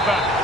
keeper.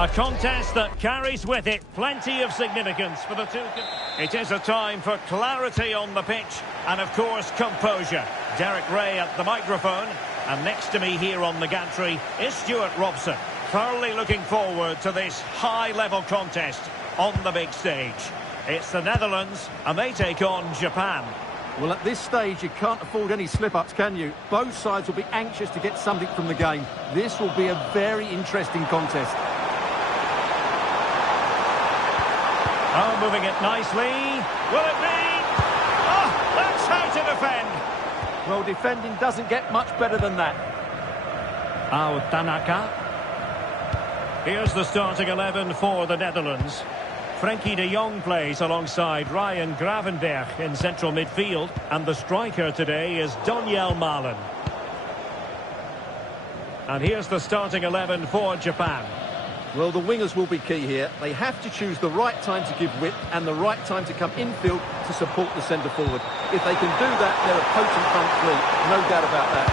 A contest that carries with it plenty of significance for the two. It is a time for clarity on the pitch and, of course, composure. Derek Ray at the microphone, and next to me here on the gantry is Stuart Robson. Thoroughly looking forward to this high-level contest on the big stage. It's the Netherlands, and they take on Japan. Well, at this stage, you can't afford any slip-ups, can you? Both sides will be anxious to get something from the game. This will be a very interesting contest. Oh, moving it nicely. Will it be? Oh, that's how to defend. Well, defending doesn't get much better than that. Tanaka. Here's the starting 11 for the Netherlands. Frenkie de Jong plays alongside Ryan Gravenberch in central midfield. And the striker today is Donyell Malen. And here's the starting 11 for Japan. Well, the wingers will be key here. They have to choose the right time to give width and the right time to come infield to support the centre forward. If they can do that, they're a potent front three. No doubt about that.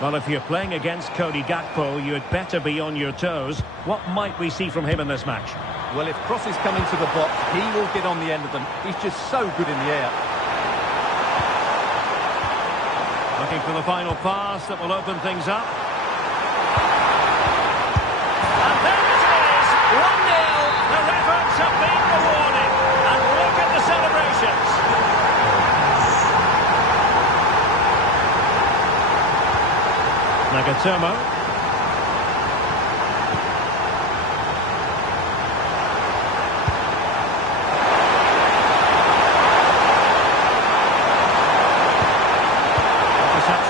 Well, if you're playing against Cody Gakpo, you'd better be on your toes. What might we see from him in this match? Well, if crosses come into the box, he will get on the end of them. He's just so good in the air. Looking for the final pass that will open things up. And there it is! 1-0. Their efforts have been rewarded. And look at the celebrations. Nagatomo.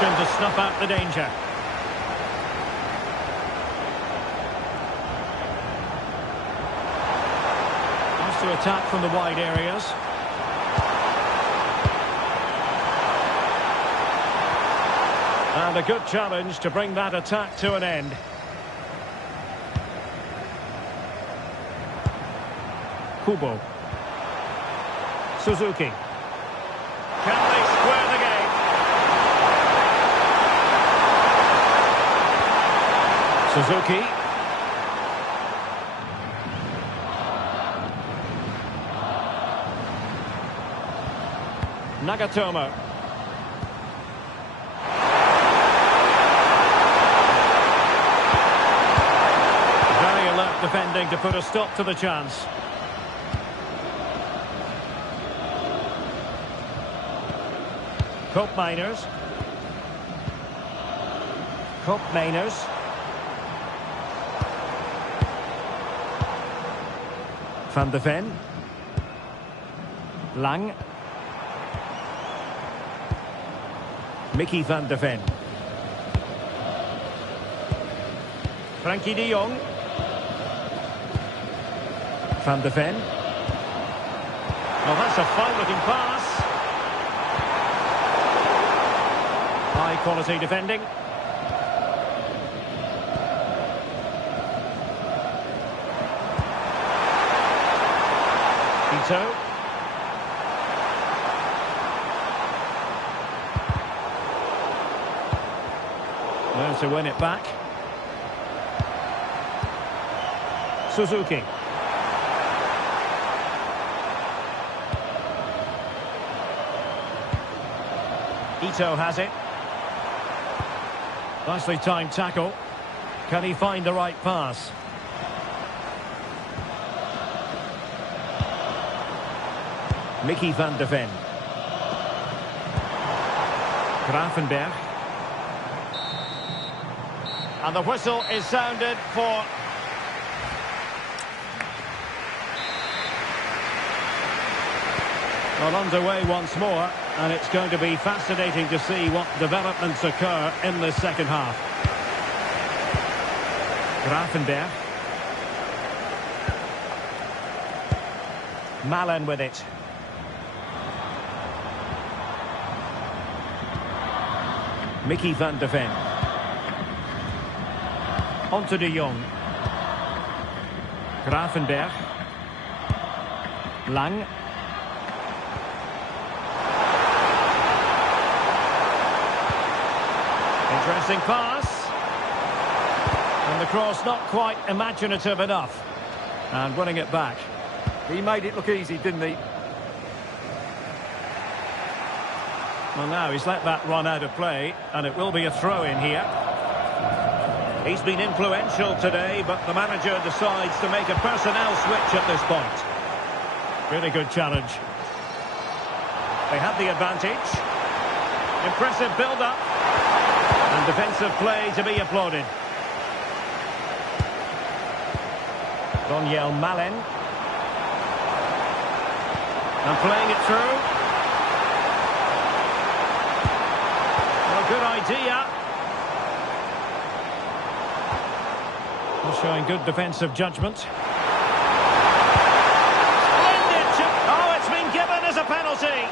To snuff out the danger. Wants to attack from the wide areas. And a good challenge to bring that attack to an end. Kubo. Suzuki. Can they square the game? Suzuki. Nagatomo. Very alert defending to put a stop to the chance. Koopmeiners. Van de Ven. Lang. Mickey van de Ven. Frenkie de Jong. Van de Ven. Well, that's a fine-looking pass. High-quality defending. Ito. Learns to win it back. Suzuki. Ito has it. Nicely timed tackle. Can he find the right pass? Mickey van de Ven. Gravenberch. And the whistle is sounded for... Well, underway once more, and it's going to be fascinating to see what developments occur in the second half. Gravenberch. Malen with it. Mickey van de Ven. On to de Jong. Gravenberch. Lang. Interesting pass. And the cross not quite imaginative enough. And winning it back. He made it look easy, didn't he? Well, now he's let that run out of play, and it will be a throw-in here. He's been influential today, but the manager decides to make a personnel switch at this point. Really good challenge. They had the advantage. Impressive build-up. And defensive play to be applauded. Daniel Malen. And playing it through. Well, good idea. Well, showing good defensive judgment. Splendid chip. Oh, it's been given as a penalty.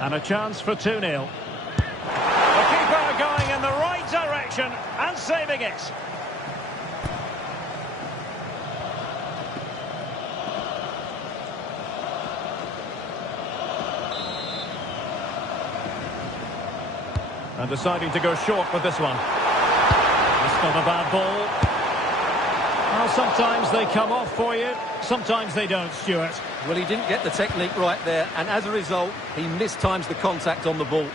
And a chance for 2-0. The keeper going in the right direction and saving it. And deciding to go short with this one. It's not a bad ball. Well, sometimes they come off for you, sometimes they don't, Stuart. Well, he didn't get the technique right there, and as a result, he mistimes the contact on the ball.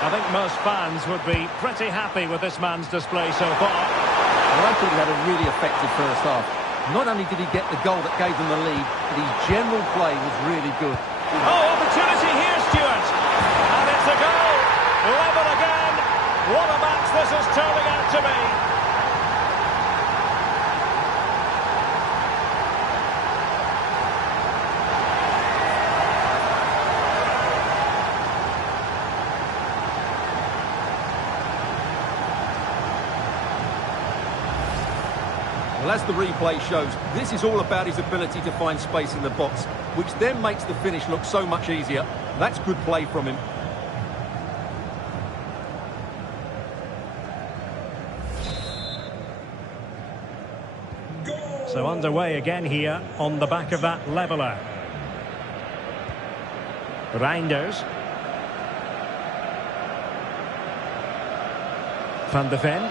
I think most fans would be pretty happy with this man's display so far. Well, I thought he had a really effective first half. Not only did he get the goal that gave them the lead, but his general play was really good. Oh, opportunity here, Stuart. And it's a goal. Level again. What a match this is turning out to be. Well, as the replay shows, this is all about his ability to find space in the box, which then makes the finish look so much easier. That's good play from him. So underway again here on the back of that leveller. Reinders. Van de Ven.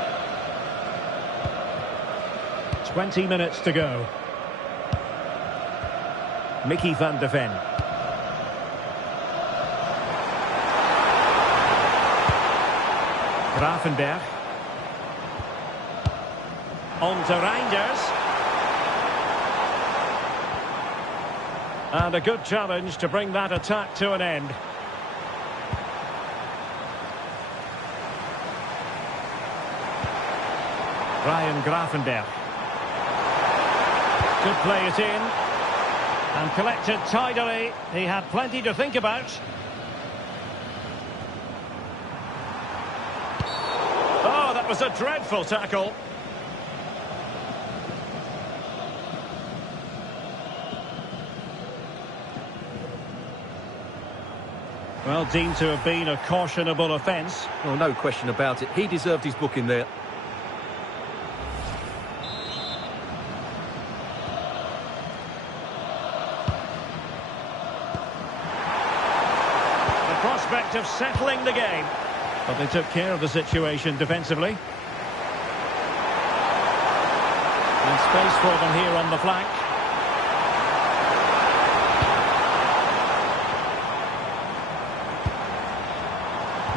20 minutes to go. Mickey van de Ven. Gravenberg. On to Reinders. And a good challenge to bring that attack to an end. Ryan Gravenberg. Could play it in. And collected tidily. He had plenty to think about. Oh, that was a dreadful tackle. Well, deemed to have been a cautionable offence. Well, no question about it. He deserved his booking there. The prospect of settling the game. But they took care of the situation defensively. And space for them here on the flank.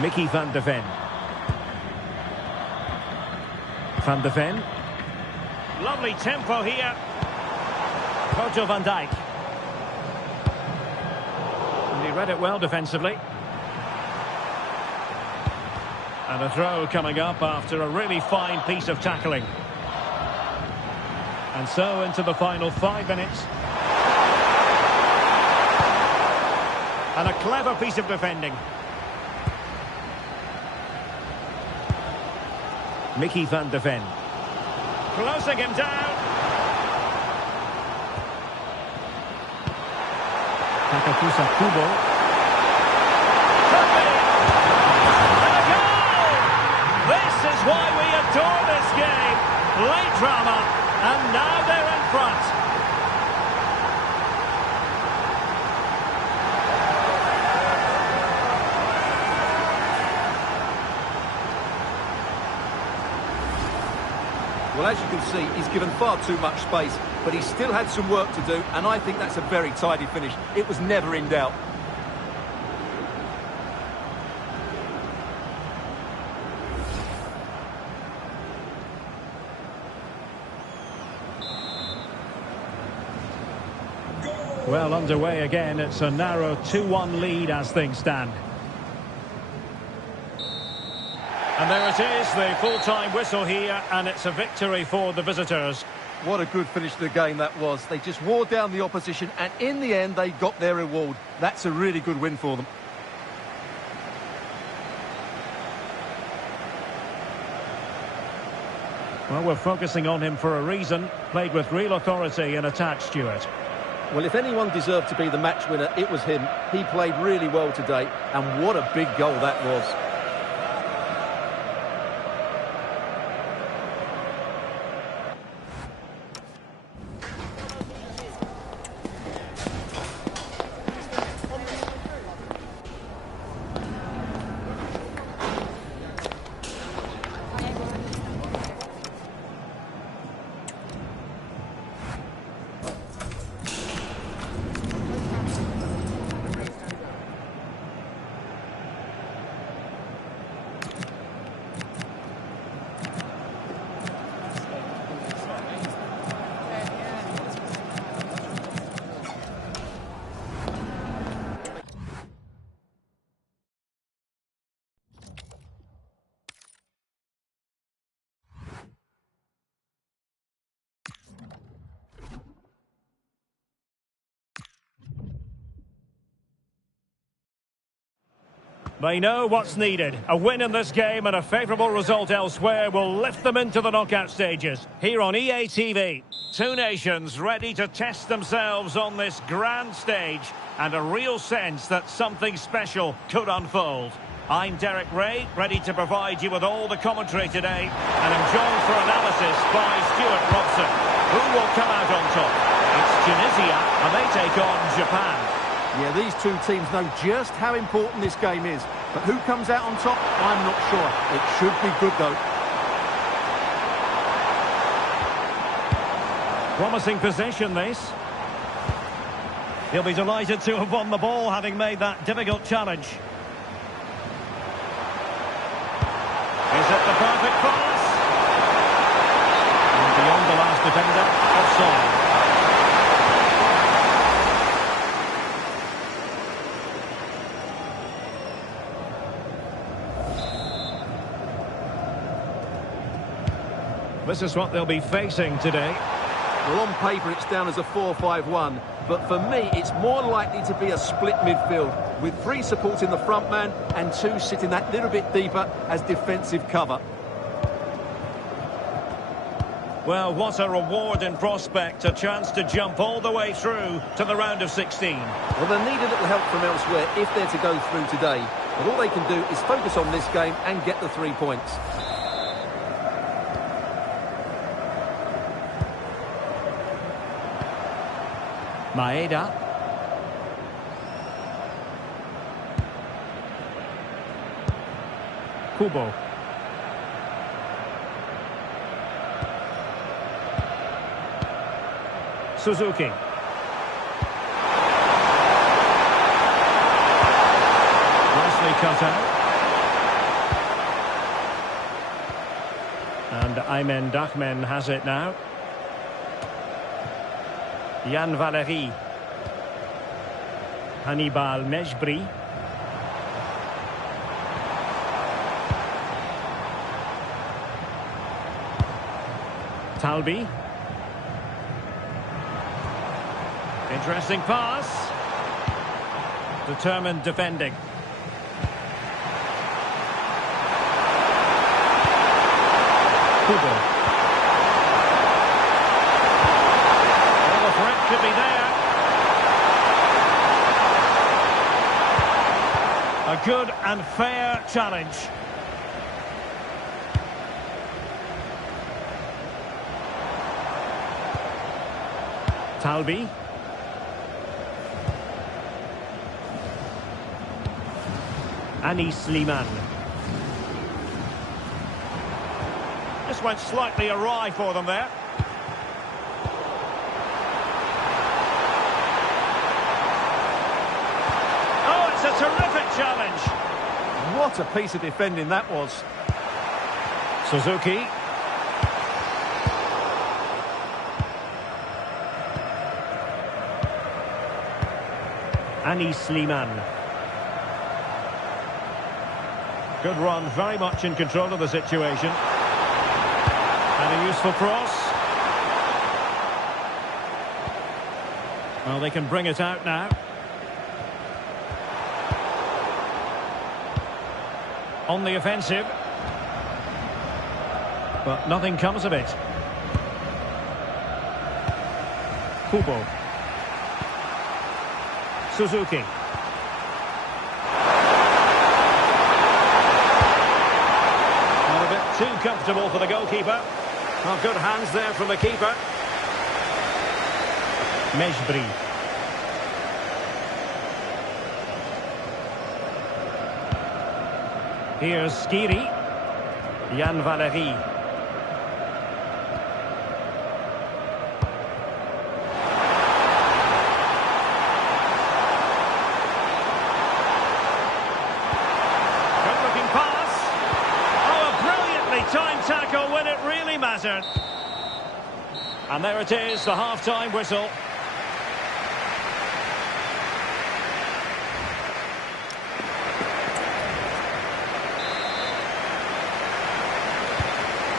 Mickey van de Ven. Van de Ven. Lovely tempo here. Virgil van Dijk. And he read it well defensively. And a throw coming up after a really fine piece of tackling. And so into the final 5 minutes. And a clever piece of defending. Mickey van de Ven. Closing him down. Takafusa Kubo. is why we adore this game. Late drama, and now they're in front. Well, as you can see, he's given far too much space, but he still had some work to do, and I think that's a very tidy finish. It was never in doubt. Well, underway again. It's a narrow 2-1 lead as things stand. And there it is, the full-time whistle here, and it's a victory for the visitors. What a good finish to the game that was. They just wore down the opposition, and in the end, they got their reward. That's a really good win for them. Well, we're focusing on him for a reason. Played with real authority and attack, Stuart. Well, if anyone deserved to be the match winner, it was him. He played really well today, and what a big goal that was. They know what's needed. A win in this game and a favourable result elsewhere will lift them into the knockout stages. Here on EA TV, two nations ready to test themselves on this grand stage, and a real sense that something special could unfold. I'm Derek Ray, ready to provide you with all the commentary today, and I'm joined for analysis by Stuart Robson. Who will come out on top? It's Tunisia, and they take on Japan. Yeah, these two teams know just how important this game is. But who comes out on top? I'm not sure. It should be good, though. Promising position, this. He'll be delighted to have won the ball, having made that difficult challenge. Is it the perfect pass? And beyond the last defender, offside. This is what they'll be facing today. Well, on paper, it's down as a 4-5-1. But for me, it's more likely to be a split midfield, with three supporting the front man and two sitting that little bit deeper as defensive cover. Well, what a reward in prospect. A chance to jump all the way through to the round of 16. Well, they'll need a little help from elsewhere if they're to go through today. But all they can do is focus on this game and get the 3 points. Maeda. Kubo. Suzuki. Nicely cut out. And Aymen Dachmen has it now. Yann Valery. Hannibal Mejbri. Talbi. Interesting pass. Determined defending. Kubo. Well, the threat could be there. A good and fair challenge. Talbi. Anis Sliman. This went slightly awry for them there. Oh, it's a terrific challenge. What a piece of defending that was. Suzuki. Anis Sliman. Good run, very much in control of the situation. And a useful cross. Well, they can bring it out now. On the offensive. But nothing comes of it. Kubo. Suzuki. Not a bit too comfortable for the goalkeeper. Oh, good hands there from the keeper. Mejbri. Here's Skiri. Jan Valery. Good-looking pass. Oh, a brilliantly timed tackle when it really mattered. And there it is, the half-time whistle.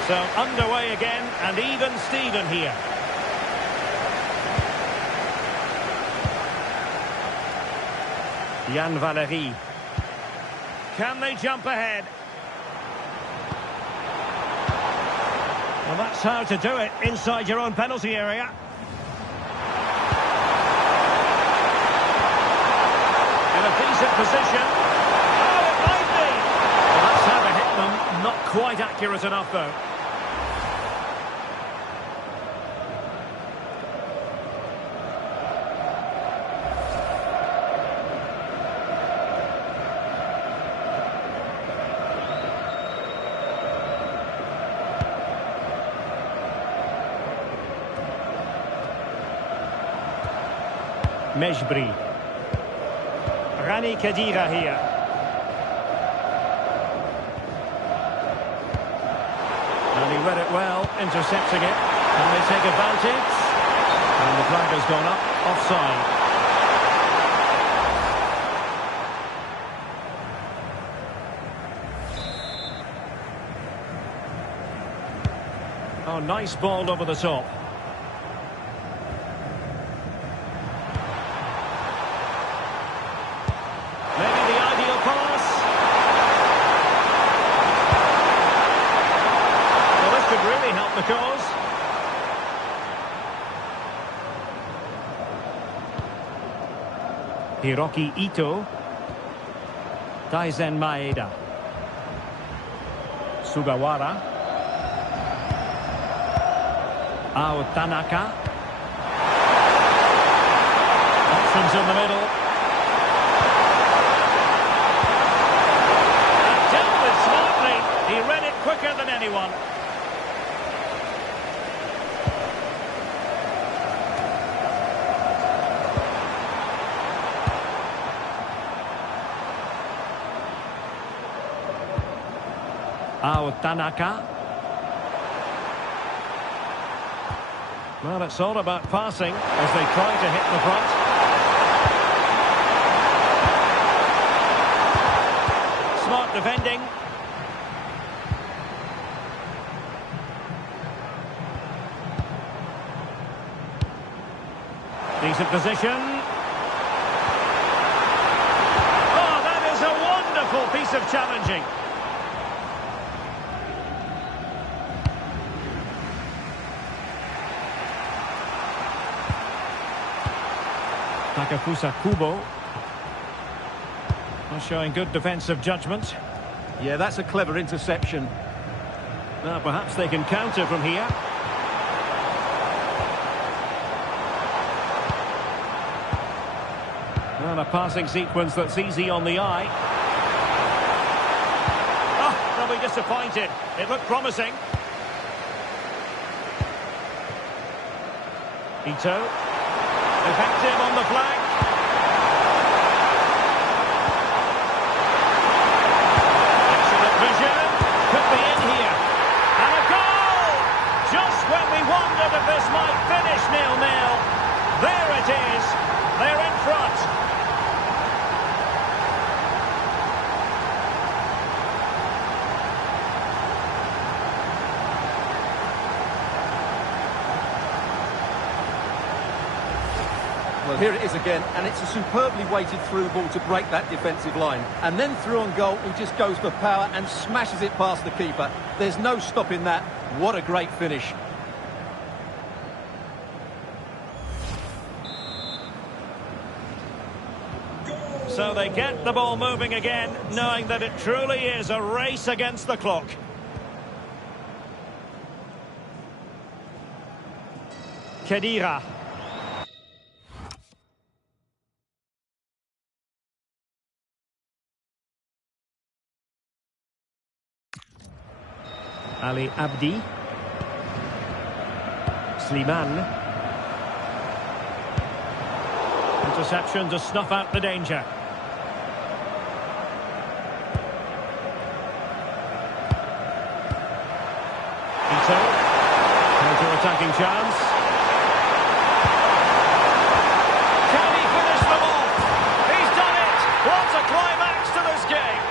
So underway again, and even Steven here. Jan Valery. Can they jump ahead? Well, that's how to do it, inside your own penalty area. In a decent position. Oh, it might be! Well, that's how to hit them. Not quite accurate enough, though. Mejbri. Rani Khedira here. And he read it well, intercepting it. Can they take advantage? And the flag has gone up, offside. Oh, nice ball over the top. The cause. Hiroki Ito. Taizen Maeda. Sugawara. Ao Tanaka. Options in the middle. And dealt with smartly. He read it quicker than anyone. Ao Tanaka. Well, it's all about passing as they try to hit the front. Smart defending. Decent position. Oh, that is a wonderful piece of challenging. Takafusa Kubo. Showing good defensive judgment. Yeah, that's a clever interception. Now perhaps they can counter from here. And a passing sequence that's easy on the eye. Oh, they'll be disappointed. It looked promising. Ito. Effective on the flank. Excellent vision. Could be in here. And a goal! Just when we wondered if this might finish 0-0. There it is. They're in front. Well, here it is again, and it's a superbly weighted through ball to break that defensive line. And then through on goal, he just goes for power and smashes it past the keeper. There's no stopping that. What a great finish. So they get the ball moving again, knowing that it truly is a race against the clock. Khedira. Ali Abdi. Slimane. Interception to snuff out the danger. Ito. Counter-attacking chance. Can he finish them off? He's done it! What a climax to this game!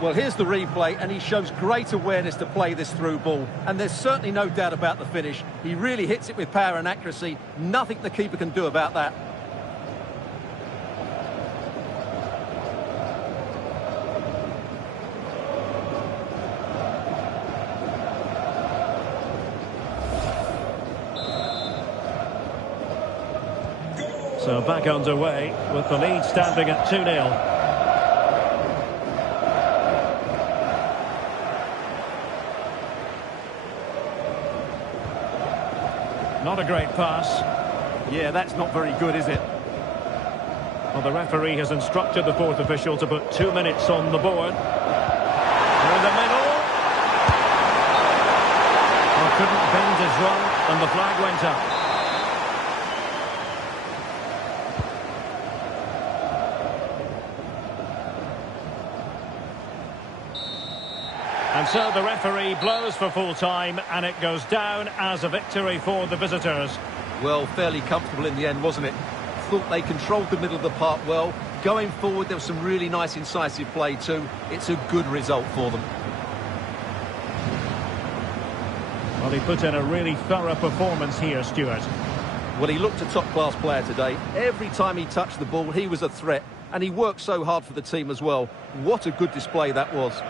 Well, here's the replay, and he shows great awareness to play this through ball. And there's certainly no doubt about the finish. He really hits it with power and accuracy. Nothing the keeper can do about that. So back underway with the lead standing at 2-0. Not a great pass. Yeah, that's not very good, is it? Well, the referee has instructed the fourth official to put 2 minutes on the board. Through the middle. Well, couldn't bend his run, and the flag went up. And so the referee blows for full time, and it goes down as a victory for the visitors. Well, fairly comfortable in the end, wasn't it? Thought they controlled the middle of the park well. Going forward, there was some really nice incisive play too. It's a good result for them. Well, he put in a really thorough performance here, Stuart. Well, he looked a top-class player today. Every time he touched the ball, he was a threat. And he worked so hard for the team as well. What a good display that was.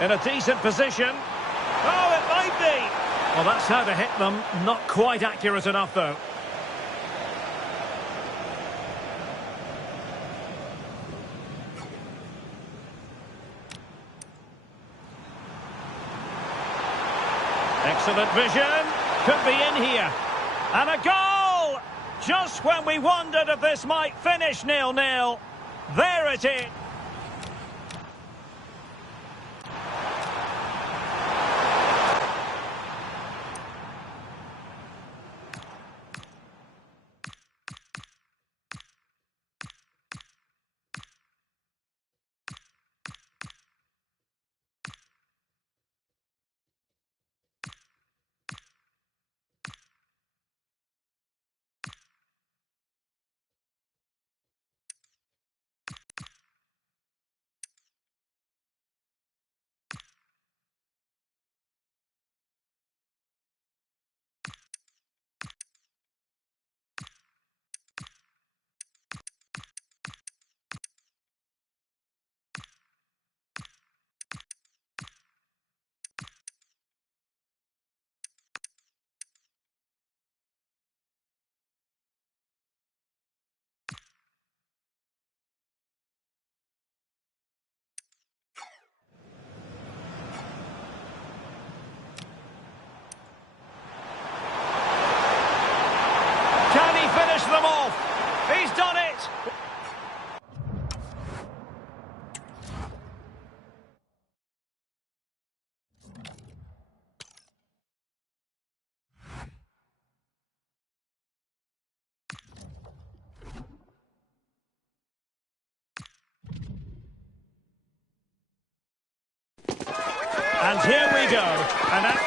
In a decent position. Oh, it might be. Well, that's how to hit them. Not quite accurate enough, though. Excellent vision. Could be in here. And a goal! Just when we wondered if this might finish 0-0. There it is.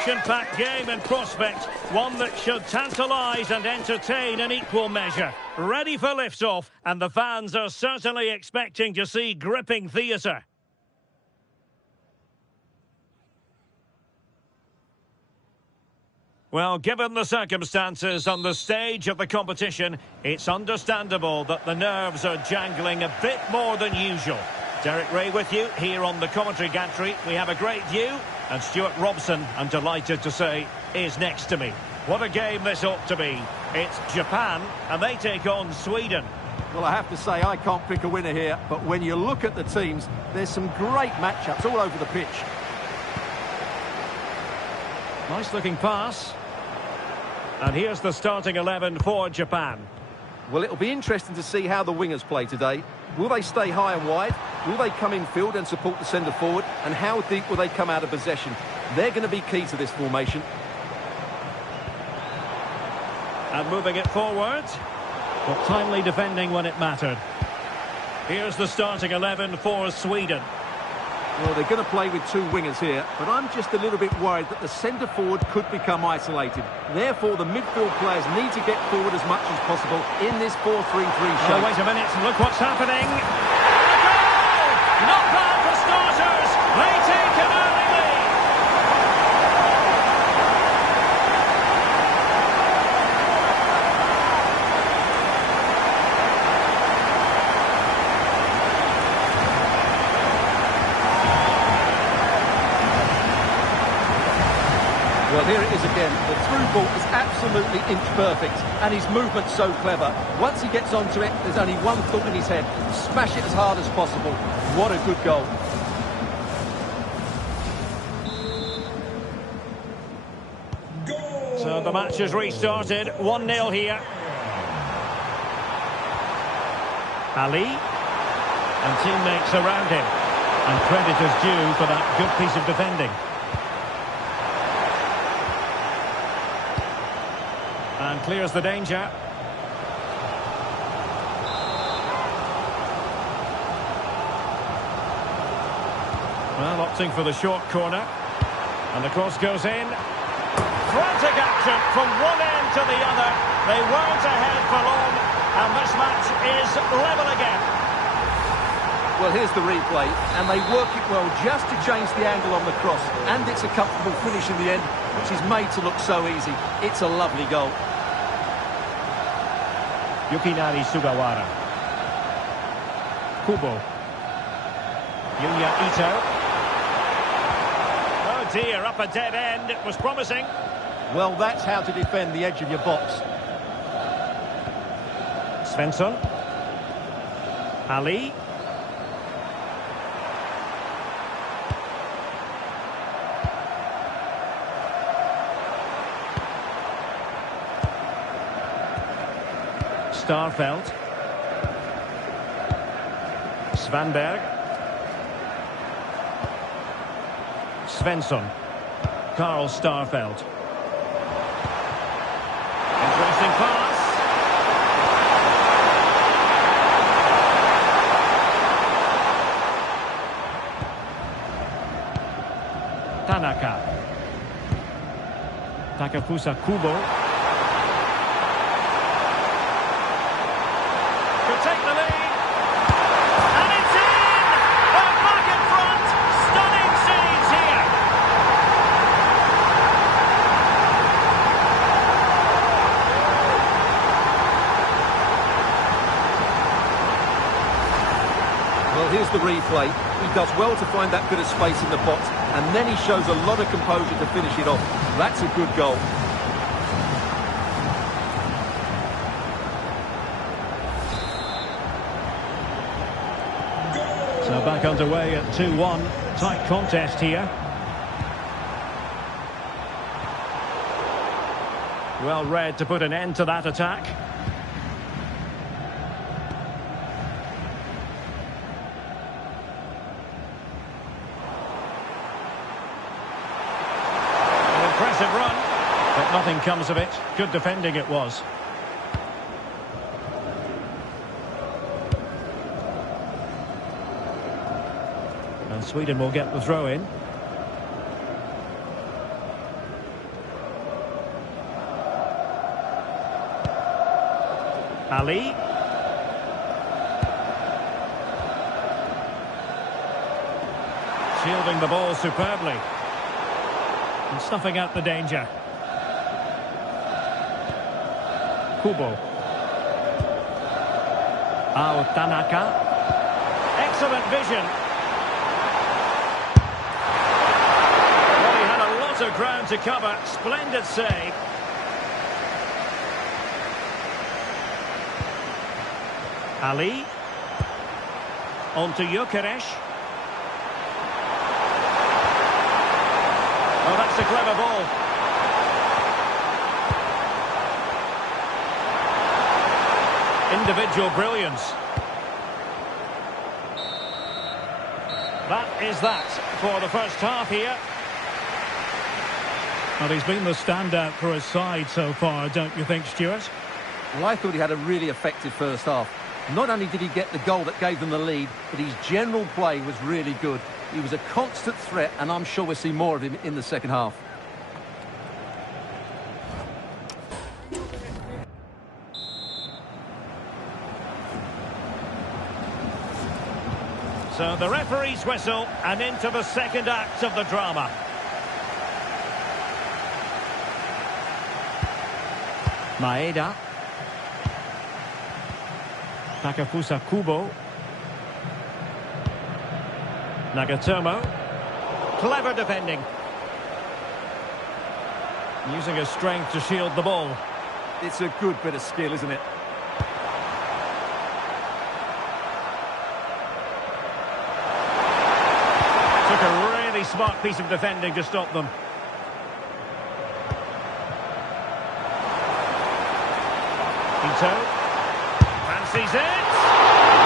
action-packed game in prospect, one that should tantalise and entertain in equal measure. Ready for lift-off, and the fans are certainly expecting to see gripping theatre. Well, given the circumstances on the stage of the competition, it's understandable that the nerves are jangling a bit more than usual. Derek Ray with you here on the commentary gantry. We have a great view, and Stuart Robson, I'm delighted to say, is next to me. What a game this ought to be. It's Japan, and they take on Sweden. Well, I have to say, I can't pick a winner here, but when you look at the teams, there's some great matchups all over the pitch. Nice looking pass. And here's the starting 11 for Japan. Well, it'll be interesting to see how the wingers play today. Will they stay high and wide? Will they come in field and support the centre forward? And how deep will they come out of possession? They're going to be key to this formation. And moving it forward. But timely defending when it mattered. Here's the starting 11 for Sweden. Well, they're going to play with two wingers here, but I'm just a little bit worried that the centre forward could become isolated. Therefore, the midfield players need to get forward as much as possible in this 4-3-3 shape. Oh, wait a minute, look what's happening. A goal! Not bad for starters. They take an early lead. Well, here it is again. The through ball is absolutely inch perfect, and his movement's so clever. Once he gets onto it, there's only one thought in his head: smash it as hard as possible. What a good goal. So the match has restarted. 1-0 here. Ali. And teammates around him. And credit is due for that good piece of defending. And clears the danger. Well, opting for the short corner. And the cross goes in. Frantic action from one end to the other. They weren't ahead for long. And this match is level again. Well, here's the replay. And they work it well just to change the angle on the cross. And it's a comfortable finish in the end, which is made to look so easy. It's a lovely goal. Yukinari Sugawara. Kubo. Yuya Ito. Oh dear, up a dead end. It was promising. Well, that's how to defend the edge of your box. Svensson. Ali. Starfelt. Svanberg. Svensson. Karl Starfelt. Interesting pass. Tanaka. Takafusa Kubo. Take the lead, and it's in! They're back in front! Stunning scenes here! Well, here's the replay. He does well to find that bit of space in the box, and then he shows a lot of composure to finish it off. That's a good goal. So back underway at 2-1. Tight contest here. Well read to put an end to that attack. An impressive run, but nothing comes of it. Good defending it was. And Sweden will get the throw in. Ali. Shielding the ball superbly. And snuffing out the danger. Kubo. Tanaka. Excellent vision. Well, he had a lot of ground to cover. Splendid save. Ali. On to Gyökeres. Oh, that's a clever ball. Individual brilliance. That is that for the first half here. Well, he's been the standout for his side so far, don't you think, Stuart? Well, I thought he had a really effective first half. Not only did he get the goal that gave them the lead, but his general play was really good. He was a constant threat, and I'm sure we'll see more of him in the second half. So the referee's whistle, and into the second act of the drama. Maeda. Takafusa Kubo. Nagatomo. Clever defending. Using his strength to shield the ball. It's a good bit of skill, isn't it? Took a really smart piece of defending to stop them. Ito. Fancies it.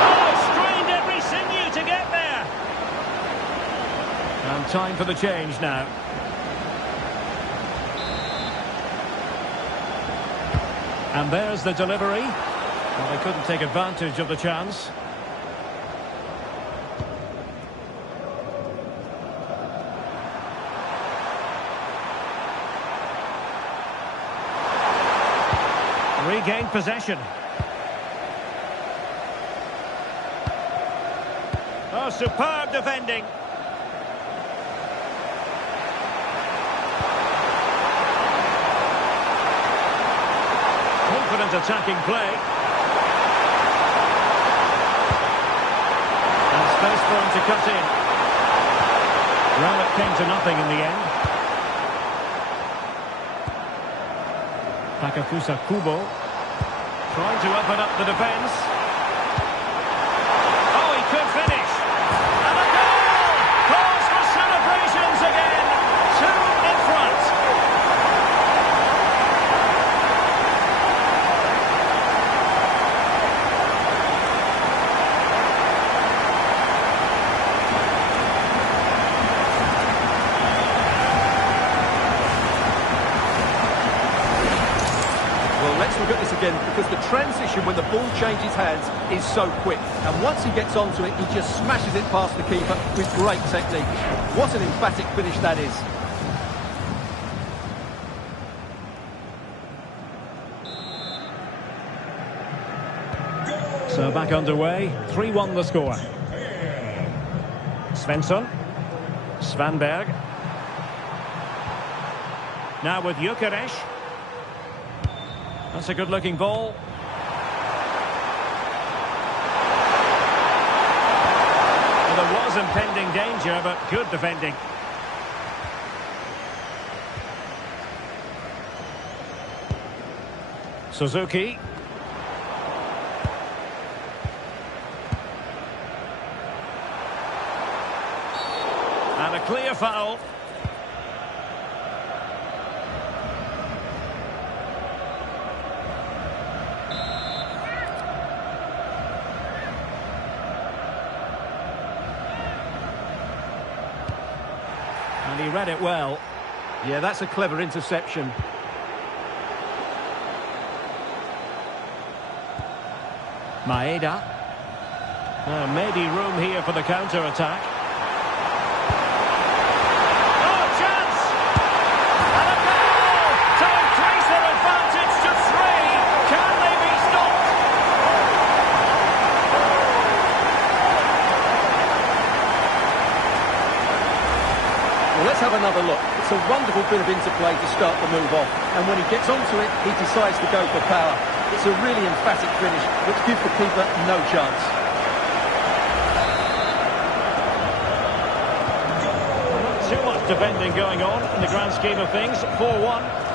Oh, strained every sinew to get there. And time for the change now. And there's the delivery. Well, they couldn't take advantage of the chance. Regained possession. Oh, superb defending. Confident attacking play. And space for him to cut in. Well, it came to nothing in the end. Takafusa Kubo. Trying to open up the defence. Oh, he could finish. And a goal! Cause for celebrations again. 2 in front. Let's look at this again, because the transition when the ball changes hands is so quick. And once he gets onto it, he just smashes it past the keeper with great technique. What an emphatic finish that is. So back underway, 3-1 the score. Svensson. Svanberg. Now with Gyökeres. That's a good-looking ball. Well, there was impending danger, but good defending. Suzuki. And a clear foul. And he read it well. Yeah, that's a clever interception. Maeda. Maybe room here for the counter-attack. Oh, chance! And a goal to increase their advantage to 3. Can they be stopped? have another look. It's a wonderful bit of interplay to start the move off. And when he gets onto it, he decides to go for power. It's a really emphatic finish, which gives the keeper no chance. Not too much defending going on in the grand scheme of things. 4-1.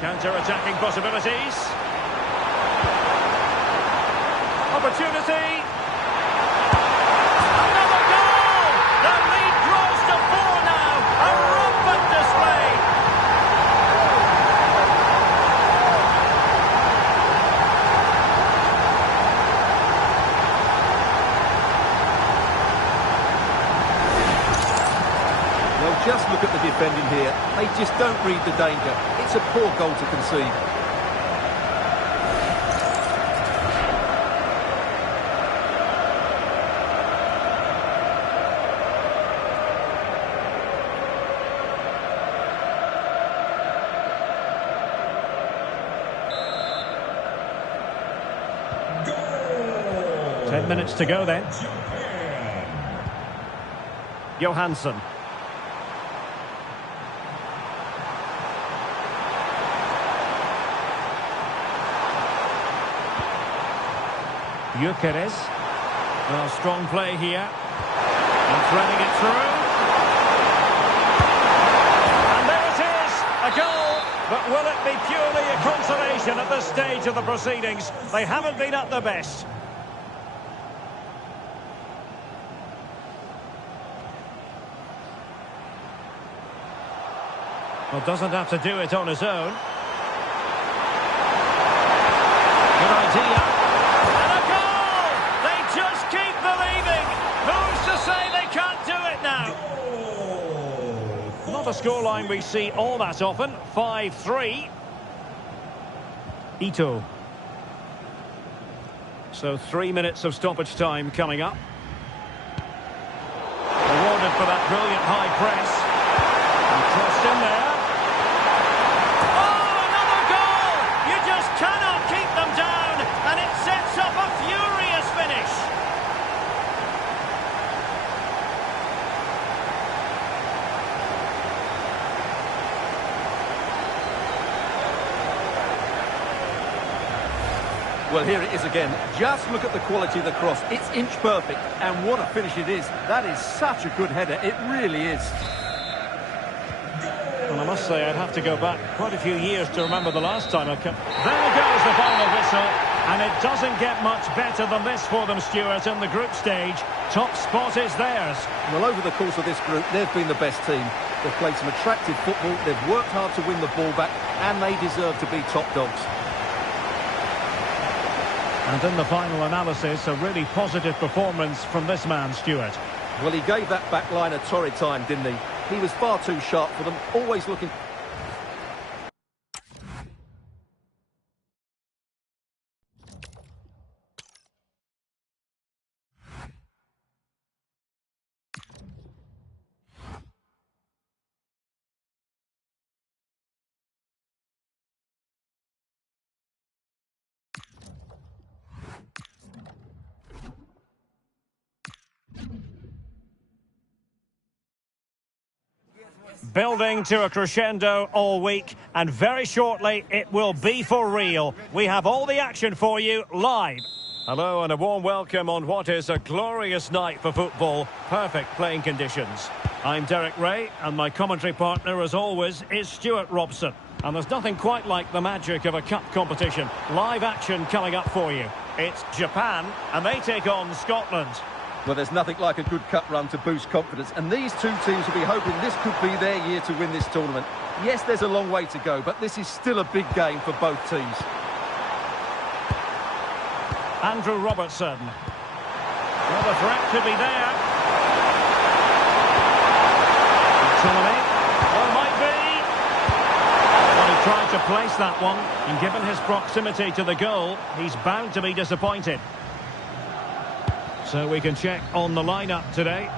Counter-attacking possibilities. Opportunity. Another goal! The lead grows to 4 now. A rampant display. Well, just look at the defending here. They just don't read the danger. It's a poor goal to concede. Goal! 10 minutes to go then. Johansson. Gyökeres. Well, strong play here. And threading it through. And there it is! A goal! But will it be purely a consolation at this stage of the proceedings? They haven't been at their best. Well, doesn't have to do it on his own. Good idea. And a goal! They just keep believing. Who's to say they can't do it now? Not a scoreline we see all that often. 5-3. Ito. So 3 minutes of stoppage time coming up. Rewarded for that brilliant high press. And crossed in there. Cannot keep them down, and it sets up a furious finish. Well, here it is again. Just look at the quality of the cross. It's inch perfect, and what a finish it is. That is such a good header. It really is. Well, I must say I'd have to go back quite a few years to remember the last time I come. There goes the final whistle, and it doesn't get much better than this for them, Stuart, in the group stage. Top spot is theirs. Well, over the course of this group, they've been the best team. They've played some attractive football, they've worked hard to win the ball back, and they deserve to be top dogs. And in the final analysis, a really positive performance from this man, Stuart. Well, he gave that back line a torrid time, didn't he? He was far too sharp for them, always looking... Building to a crescendo all week, and very shortly it will be for real. We have all the action for you live. Hello and a warm welcome on what is a glorious night for football. Perfect playing conditions. I'm Derek Ray, and my commentary partner as always is Stuart Robson. And there's nothing quite like the magic of a cup competition. Live action coming up for you. It's Japan, and they take on Scotland. Well, there's nothing like a good cup run to boost confidence, and these two teams will be hoping this could be their year to win this tournament. Yes, there's a long way to go, but this is still a big game for both teams. Andrew Robertson. Well, the threat could be there. McTominay. Well, might be. Well, he tried to place that one, and given his proximity to the goal, he's bound to be disappointed. So we can check on the lineup today.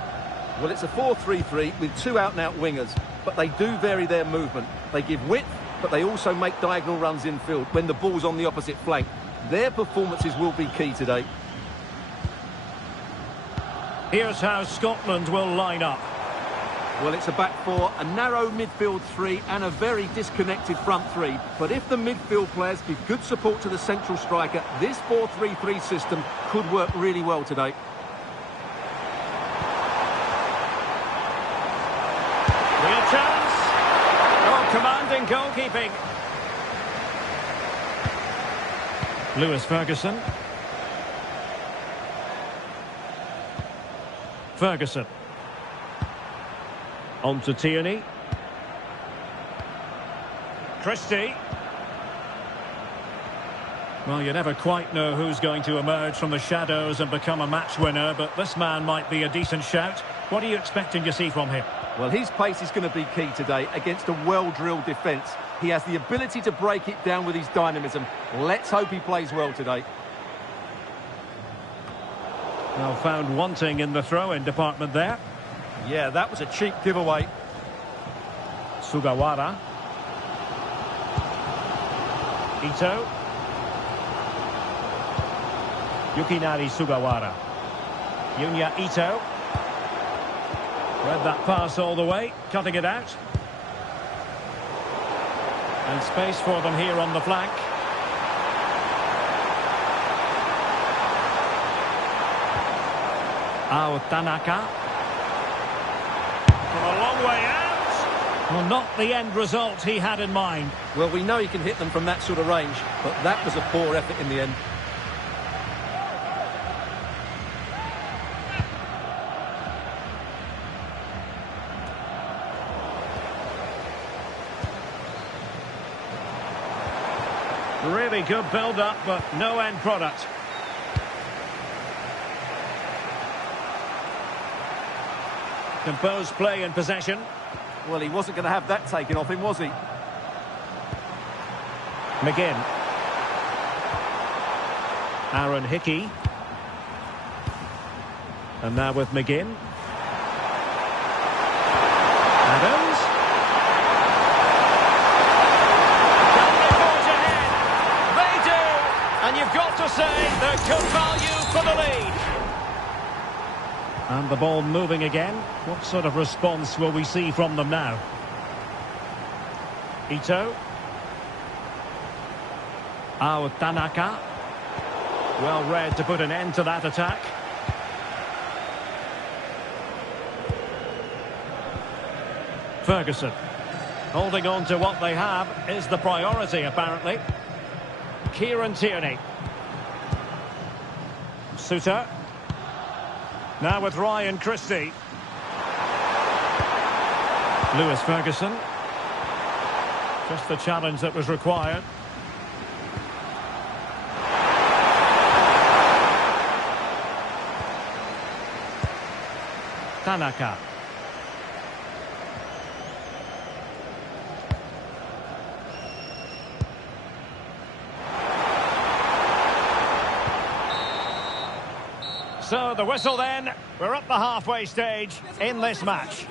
Well, it's a 4-3-3 with two out-and-out wingers, but they do vary their movement. They give width but they also make diagonal runs infield when the ball's on the opposite flank. Their performances will be key today. Here's how Scotland will line up. Well, it's a back four, a narrow midfield three and a very disconnected front three. But if the midfield players give good support to the central striker, this 4-3-3 system could work really well today. Real chance. Oh, commanding goalkeeping. Lewis Ferguson. Ferguson. On to Tierney. Christie. Well, you never quite know who's going to emerge from the shadows and become a match winner, but this man might be a decent shout. What are you expecting to see from him? Well, his pace is going to be key today against a well-drilled defence. He has the ability to break it down with his dynamism. Let's hope he plays well today. Well, found wanting in the throw-in department there. Yeah, that was a cheap giveaway. Sugawara. Ito. Yukinari Sugawara. Yunya Ito. Read that pass all the way, cutting it out. And space for them here on the flank. Tanaka. From a long way out. Well, not the end result he had in mind. Well, we know he can hit them from that sort of range, but that was a poor effort in the end. Really good build-up, but no end product. Composed play in possession. Well, he wasn't going to have that taken off him, was he? McGinn. Aaron Hickey. And now with McGinn. Adams. Can they forge ahead? They do! And you've got to say they're good value for the lead. And the ball moving again. What sort of response will we see from them now? Ito. Tanaka. Well read to put an end to that attack. Ferguson. Holding on to what they have is the priority, apparently. Kieran Tierney. Suter. Now with Ryan Christie. Lewis Ferguson. Just the challenge that was required. Tanaka. So the whistle then. We're at the halfway stage in this match.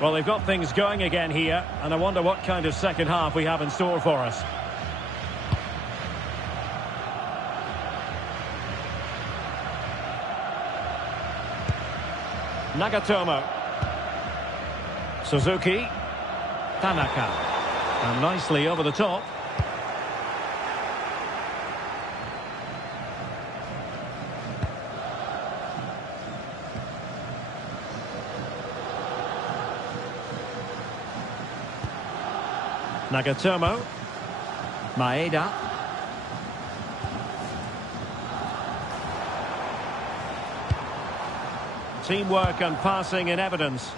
Well, they've got things going again here, and I wonder what kind of second half we have in store for us. Nagatomo. Suzuki. Tanaka. And nicely over the top. Nagatomo. Maeda. Teamwork and passing in evidence.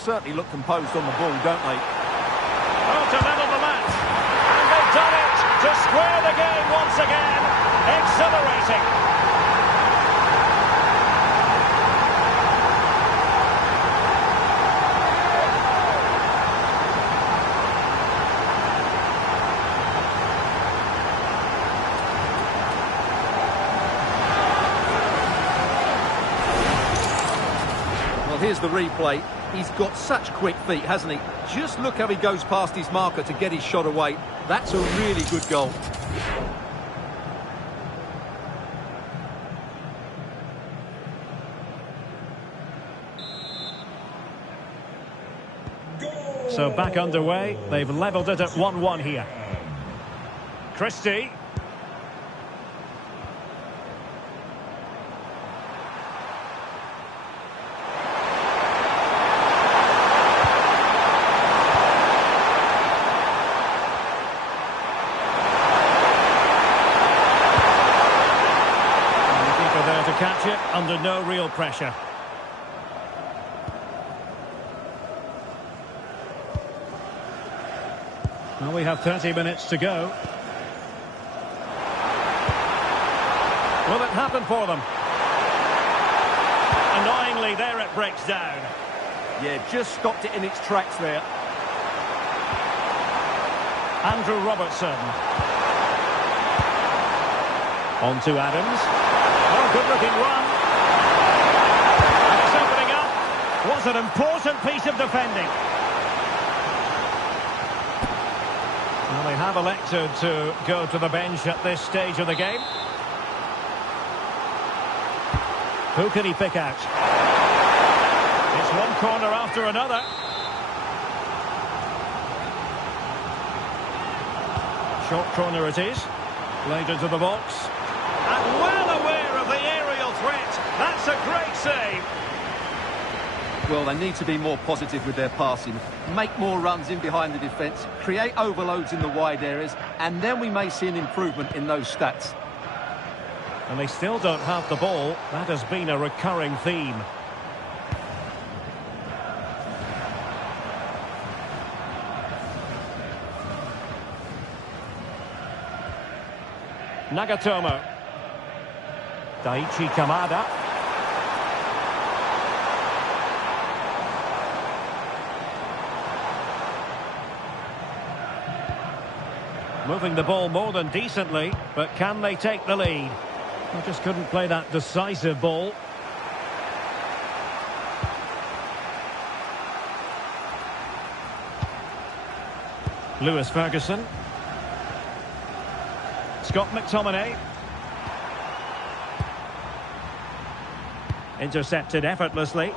Certainly look composed on the ball, don't they? Oh, to level the match. And they've done it to square the game once again. Exhilarating. Well, here's the replay. He's got such quick feet, hasn't he? Just look how he goes past his marker to get his shot away. That's a really good goal. So back underway. They've levelled it at 1-1 here. Christie. And the keeper there to catch it under no real pressure. Well, we have 30 minutes to go. Will it happen for them? Annoyingly, there it breaks down. Yeah, just stopped it in its tracks there. Andrew Robertson. On to Adams. Oh, good-looking run. And it's opening up. Was an important piece of defending. Well, they have elected to go to the bench at this stage of the game. Who can he pick out? It's one corner after another. Short corner it is. Played into the box. And well aware of the aerial threat. That's a great save. Well, they need to be more positive with their passing. Make more runs in behind the defence. Create overloads in the wide areas. And then we may see an improvement in those stats. And they still don't have the ball. That has been a recurring theme. Nagatomo. Daichi Kamada. Moving the ball more than decently, but can they take the lead? They just couldn't play that decisive ball. Lewis Ferguson. Scott McTominay. Intercepted effortlessly.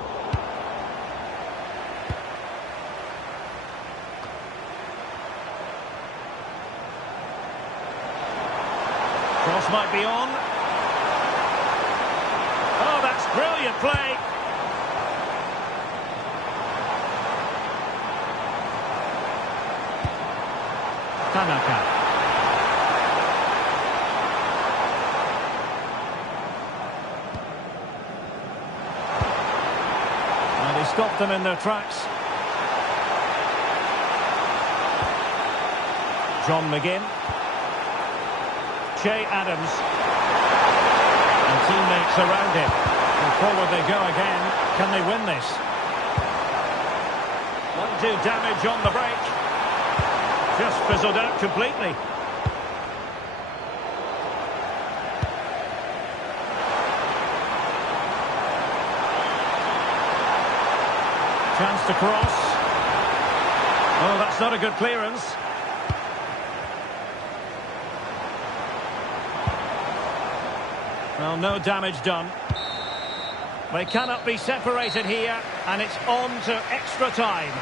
Cross might be on. Oh, that's brilliant play. Tanaka. And he stopped them in their tracks. John McGinn. Che Adams. And teammates around him. And forward they go again. Can they win this? 1-2 damage on the break. Just fizzled out completely. Chance to cross. Oh, that's not a good clearance. Well, no damage done. They cannot be separated here, and it's on to extra time.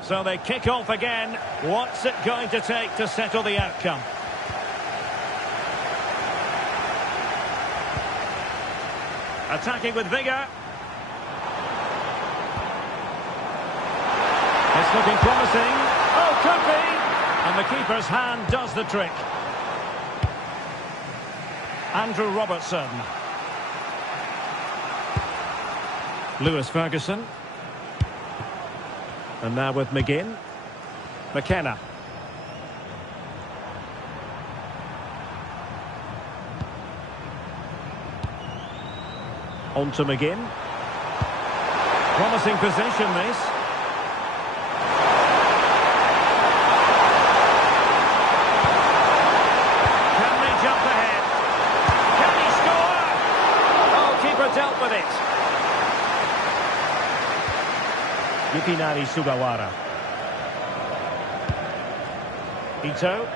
So they kick off again. What's it going to take to settle the outcome? Attacking with vigour. It's looking promising. Oh, could be! And the keeper's hand does the trick. Andrew Robertson. Lewis Ferguson. And now with McGinn. McKenna. On to McGinn. Promising position, this. Can they jump ahead? Can he score? Oh, keeper dealt with it. Yukinari Sugawara. Ito.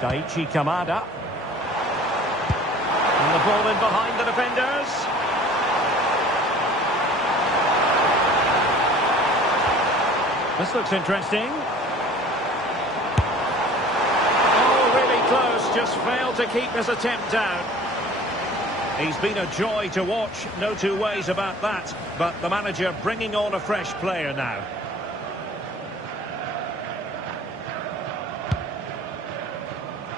Daichi Kamada. And the ball in behind the defenders. This looks interesting. Oh, really close. Just failed to keep his attempt down. He's been a joy to watch. No two ways about that. But the manager bringing on a fresh player now.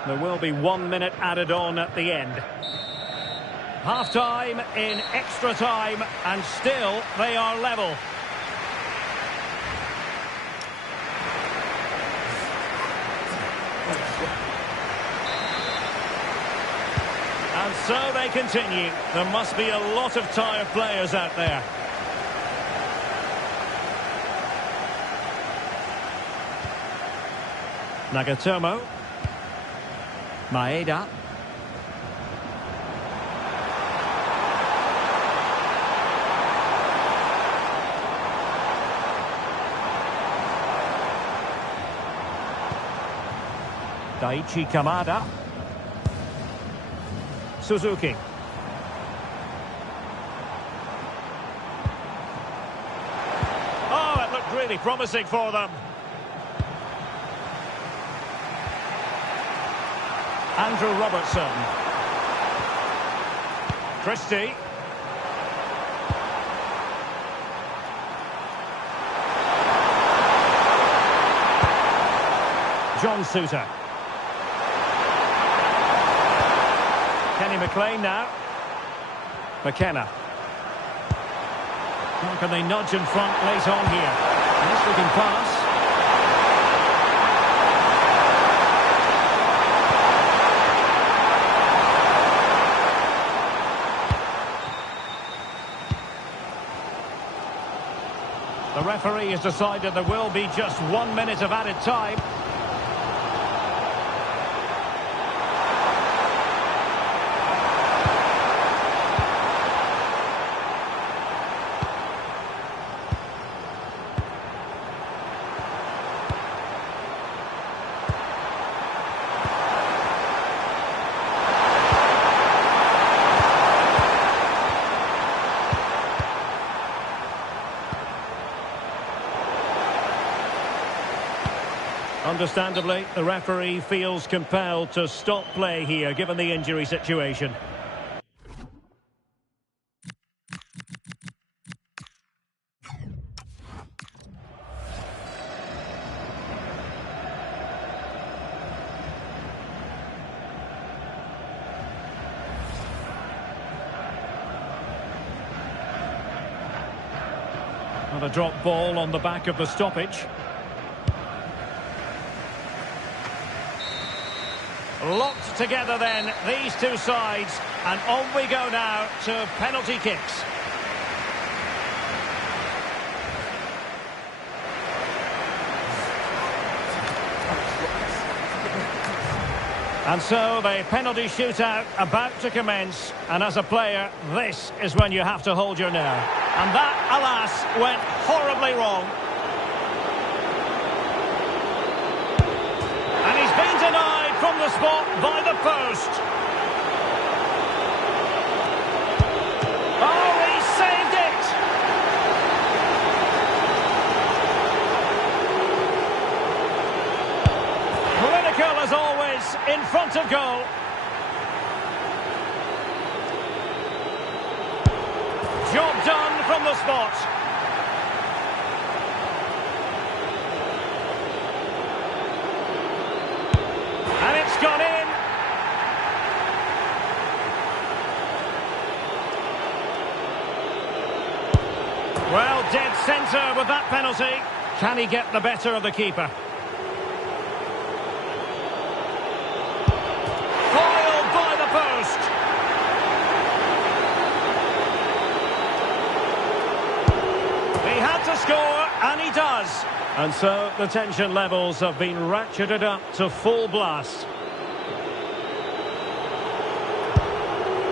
There will be 1 minute added on at the end. Half-time in extra time, and still they are level. And so they continue. There must be a lot of tired players out there. Nagatomo. Maeda. Daichi Kamada. Suzuki. Oh, it looked really promising for them. Andrew Robertson. Christie. John Suter. Kenny McLean now. McKenna. How can they nudge in front late on here? Nice looking pass. The referee has decided there will be just 1 minute of added time. Understandably, the referee feels compelled to stop play here, given the injury situation. And a drop ball on the back of the stoppage. Locked together then, these two sides, and on we go now to penalty kicks. And so the penalty shootout about to commence, and as a player, this is when you have to hold your nerve. And that, alas, went horribly wrong. And he's been denied from the spot by the post. Oh, he saved it! Clinical as always, in front of goal. Job done from the spot. Gone in. centre with that penalty. Can he get the better of the keeper? Foiled by the post. He had to score, and he does. And so the tension levels have been ratcheted up to full blast.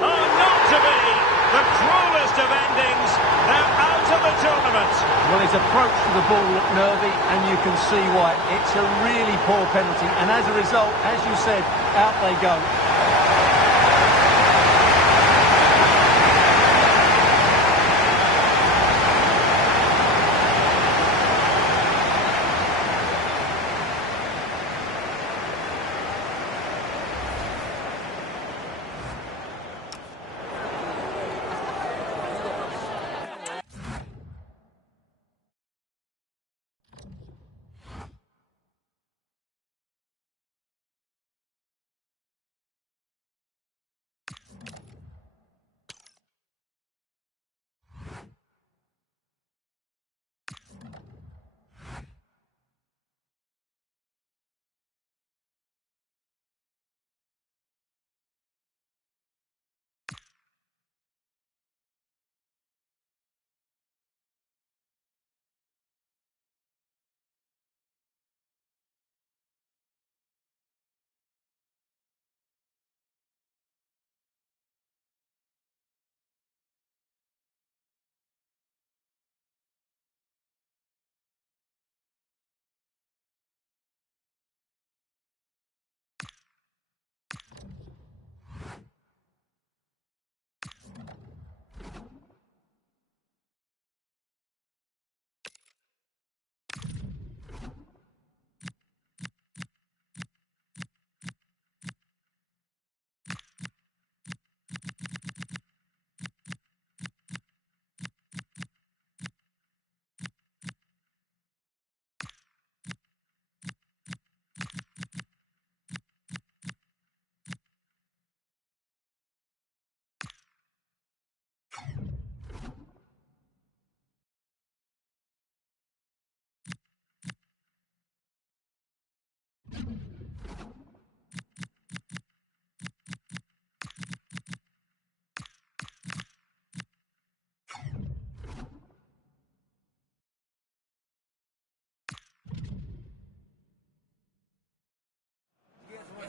Oh, not to be! The cruelest of endings. They're out of the tournament. Well, his approach to the ball looked nervy, and you can see why. It's a really poor penalty, and as a result, as you said, out they go.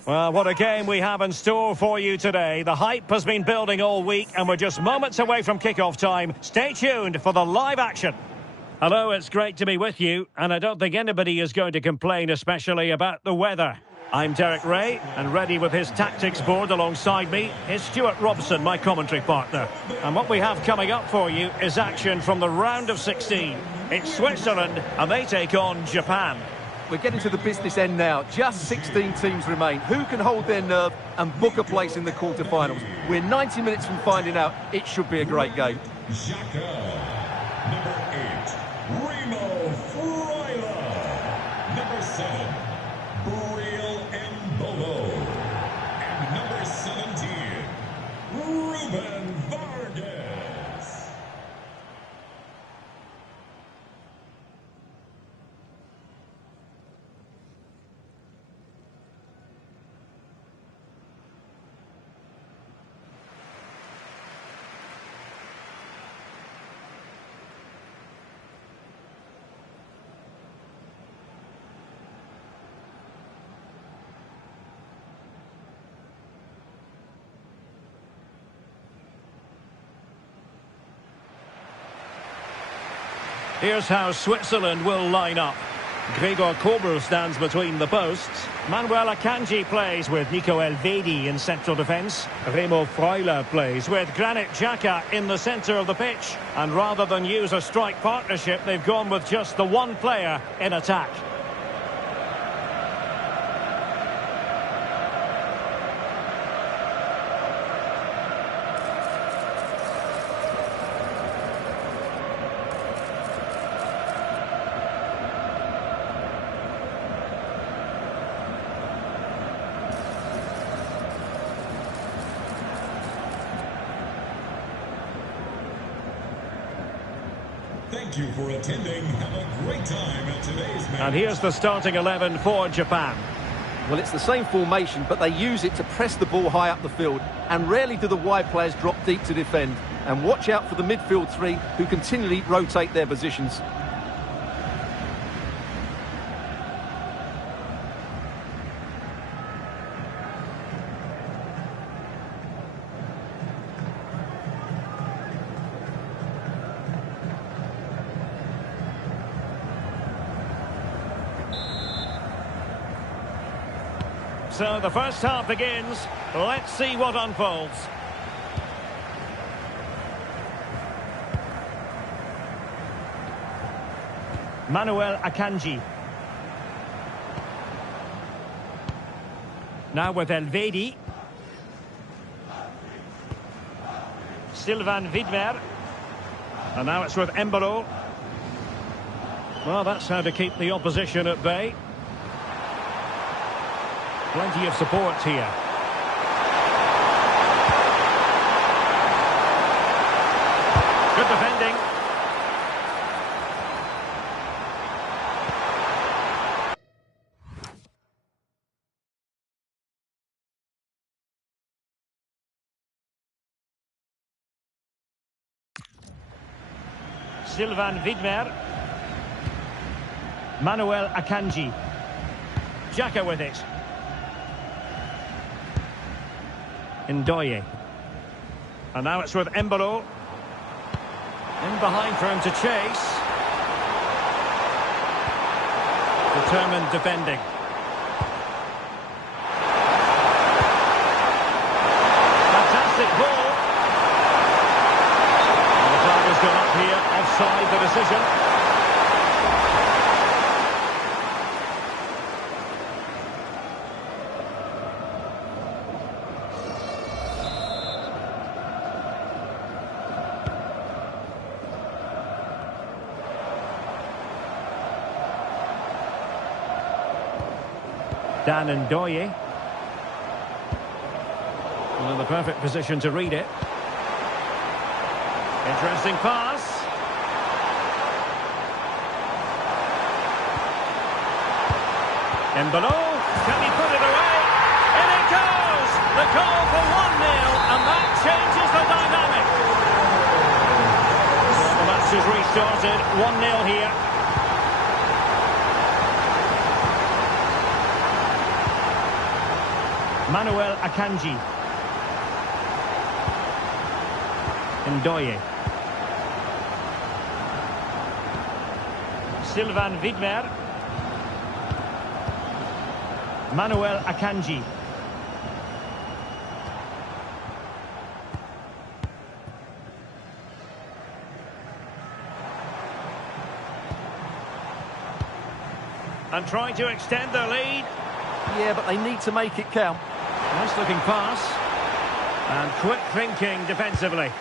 Well, what a game we have in store for you today. The hype has been building all week, and we're just moments away from kickoff time. Stay tuned for the live action. Hello, it's great to be with you, and I don't think anybody is going to complain, especially about the weather. I'm Derek Ray, and ready with his tactics board alongside me is Stuart Robson, my commentary partner. And what we have coming up for you is action from the round of 16. It's Switzerland, and they take on Japan. We're getting to the business end now. Just 16 teams remain. Who can hold their nerve and book a place in the quarterfinals? We're 90 minutes from finding out. It should be a great game. Xhaka, number 8, Remo Freuler, number 7, Breel Mbolo, and number 17, Ruben Vargas. Here's how Switzerland will line up. Gregor Kobel stands between the posts. Manuel Akanji plays with Nico Elvedi in central defence. Remo Freuler plays with Granit Xhaka in the centre of the pitch. And rather than use a strike partnership, they've gone with just the one player in attack. Thank Thank you for attending. Have a great time at today's match. And here's the starting 11 for Japan. Well, it's the same formation, but they use it to press the ball high up the field. And rarely do the wide players drop deep to defend. And watch out for the midfield three, who continually rotate their positions. So the first half begins. Let's see what unfolds. Manuel Akanji. Now with Elvedi. Sylvain Widmer. And now it's with Embolo. Well, that's how to keep the opposition at bay. Plenty of support here. Good defending. Sylvain Widmer. Manuel Akanji. Xhaka with it. Ndoye. And now it's with Embolo. In behind for him to chase. Determined defending. Fantastic ball. And the flag has gone up here. Offside the decision. Dan Ndoye. Well, in the perfect position to read it. Interesting pass. Embolo. Can he put it away? In it goes! The goal for 1-0, and that changes the dynamic. The match has restarted. 1-0 here. Manuel Akanji. Ndoye. Sylvain Widmer. Manuel Akanji. And trying to extend their lead. Yeah, but they need to make it count. Nice looking pass. And quick thinking defensively.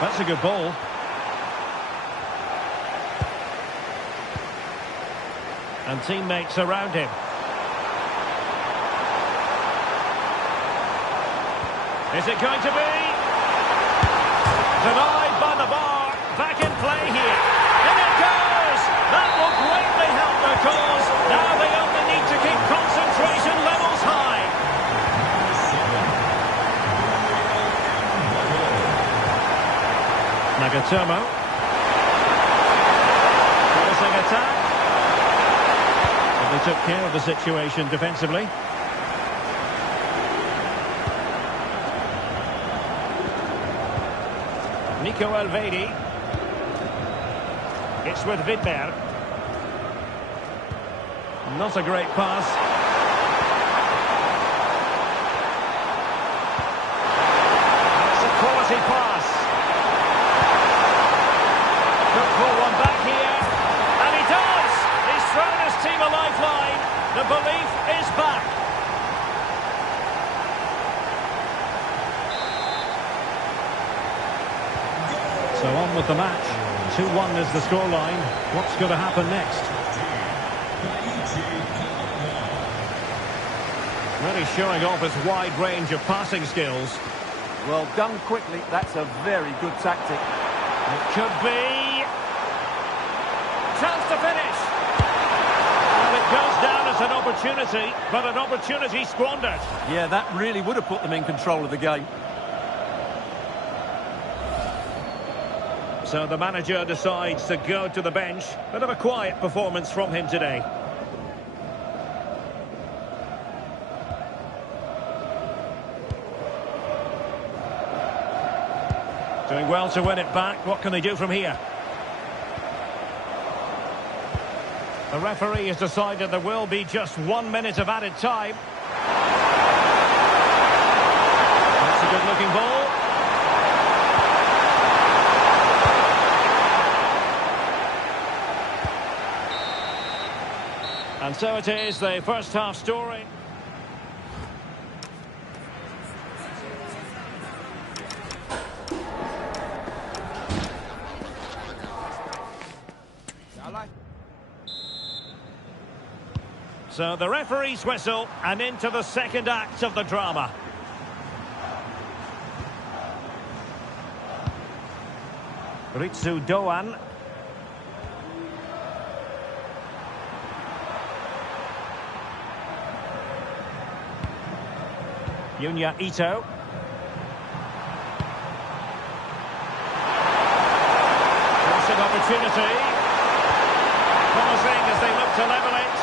That's a good ball. And teammates around him. Is it going to be? Denied by the bar. Back in play here. In it goes! That will greatly help their cause. Now they only need to keep concentration levels high. Nagatomo. Promising attack. But they took care of the situation defensively. Nico Elvedi. It's with Widmer. Not a great pass. That's a quality pass. Could pull one back here. And he does! He's thrown his team a lifeline. The belief is back. So on with the match. 2-1 is the scoreline. What's going to happen next? Really showing off his wide range of passing skills. Well done quickly. That's a very good tactic. It could be. Chance to finish. Well, it goes down as an opportunity, but an opportunity squandered. Yeah, that really would have put them in control of the game. So the manager decides to go to the bench. Bit of a quiet performance from him today. Doing well to win it back. What can they do from here? The referee has decided there will be just 1 minute of added time. That's a good-looking ball. And so it is, the first half story. So the referee's whistle, and into the second act of the drama. Ritsu Doan. Yunya Ito. Crossing opportunity. Promising as they look to level it.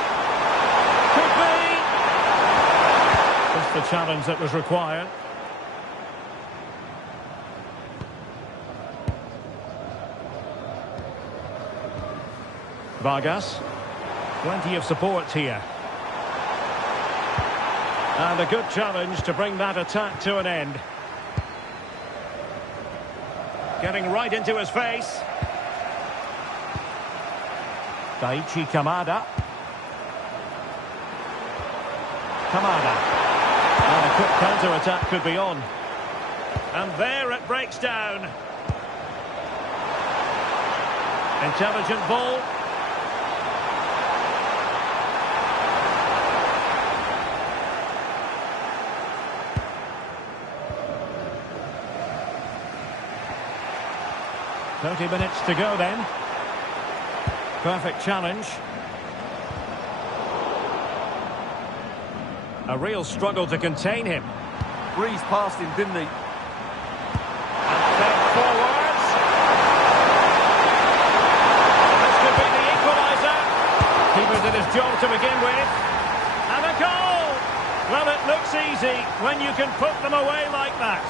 Could be. Just the challenge that was required. Vargas. Plenty of support here. And a good challenge to bring that attack to an end. Getting right into his face. Daichi Kamada. Kamada. And a quick counter-attack could be on. And there it breaks down. Intelligent ball. "30 minutes to go then. Perfect challenge. A real struggle to contain him. Breezed past him, didn't he? And then forwards. This could be the equaliser. Keeper did his job to begin with. And a goal! Well, it looks easy when you can put them away like that.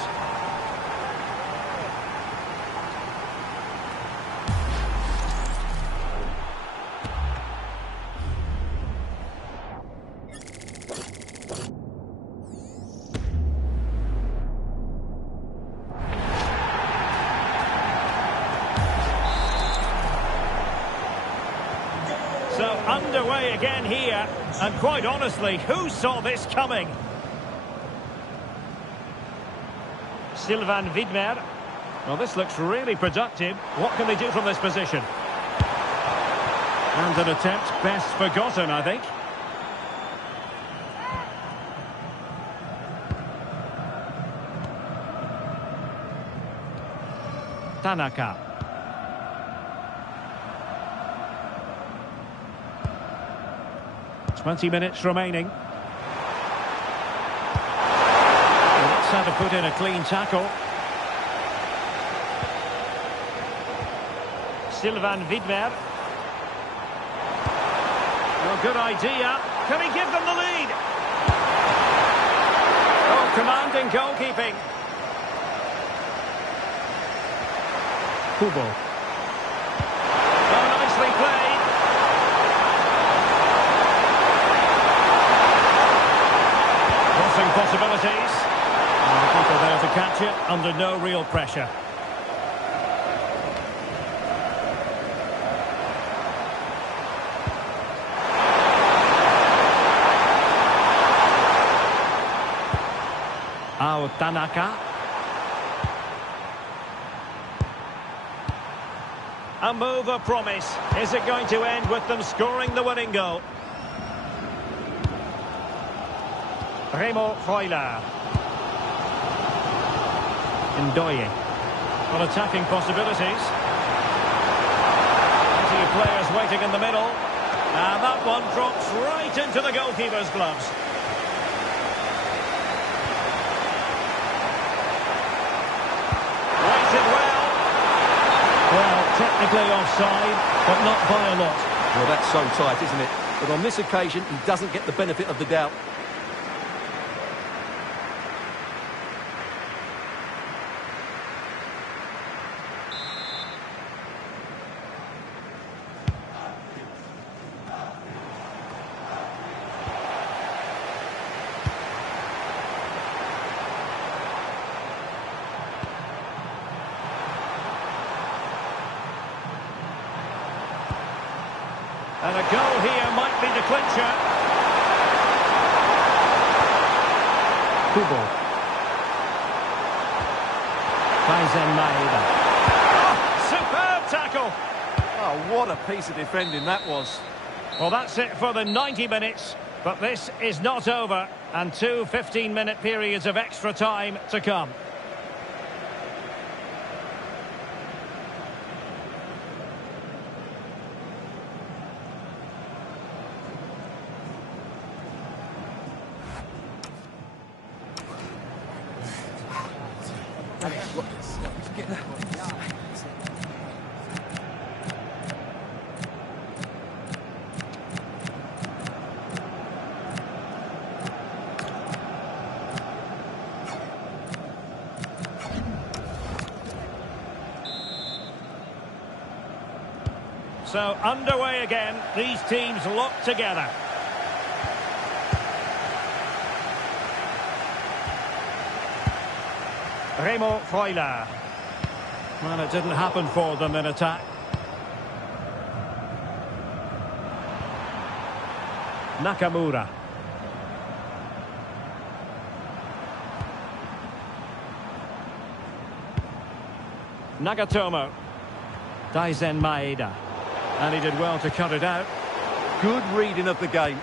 So underway again here, and quite honestly, who saw this coming? Sylvain Widmer. Well, this looks really productive. What can they do from this position? And an attempt best forgotten, I think. Tanaka. 20 minutes remaining. Let's have to put in a clean tackle. Sylvain Widmer. Well, good idea. Can he give them the lead? Oh, commanding goalkeeping. Kubo. Oh, nicely played. Possibilities. And the keeper there to catch it under no real pressure. Ao Tanaka. A move of promise. Is it going to end with them scoring the winning goal? Remo Freuler. Ndoye. Well, attacking possibilities. Plenty of players waiting in the middle. And that one drops right into the goalkeeper's gloves. Waited well. Well, technically offside, but not by a lot. Well, that's so tight, isn't it? But on this occasion, he doesn't get the benefit of the doubt. And a goal here might be the clincher. Kubo. Maeda. Oh, superb tackle. Oh, what a piece of defending that was. Well, that's it for the 90 minutes. But this is not over. And two 15-minute periods of extra time to come. So underway again, these teams locked together. Remo Freuler. Well, it didn't happen for them in attack. Nakamura. Nagatomo. Daizen Maeda. And he did well to cut it out. Good reading of the game.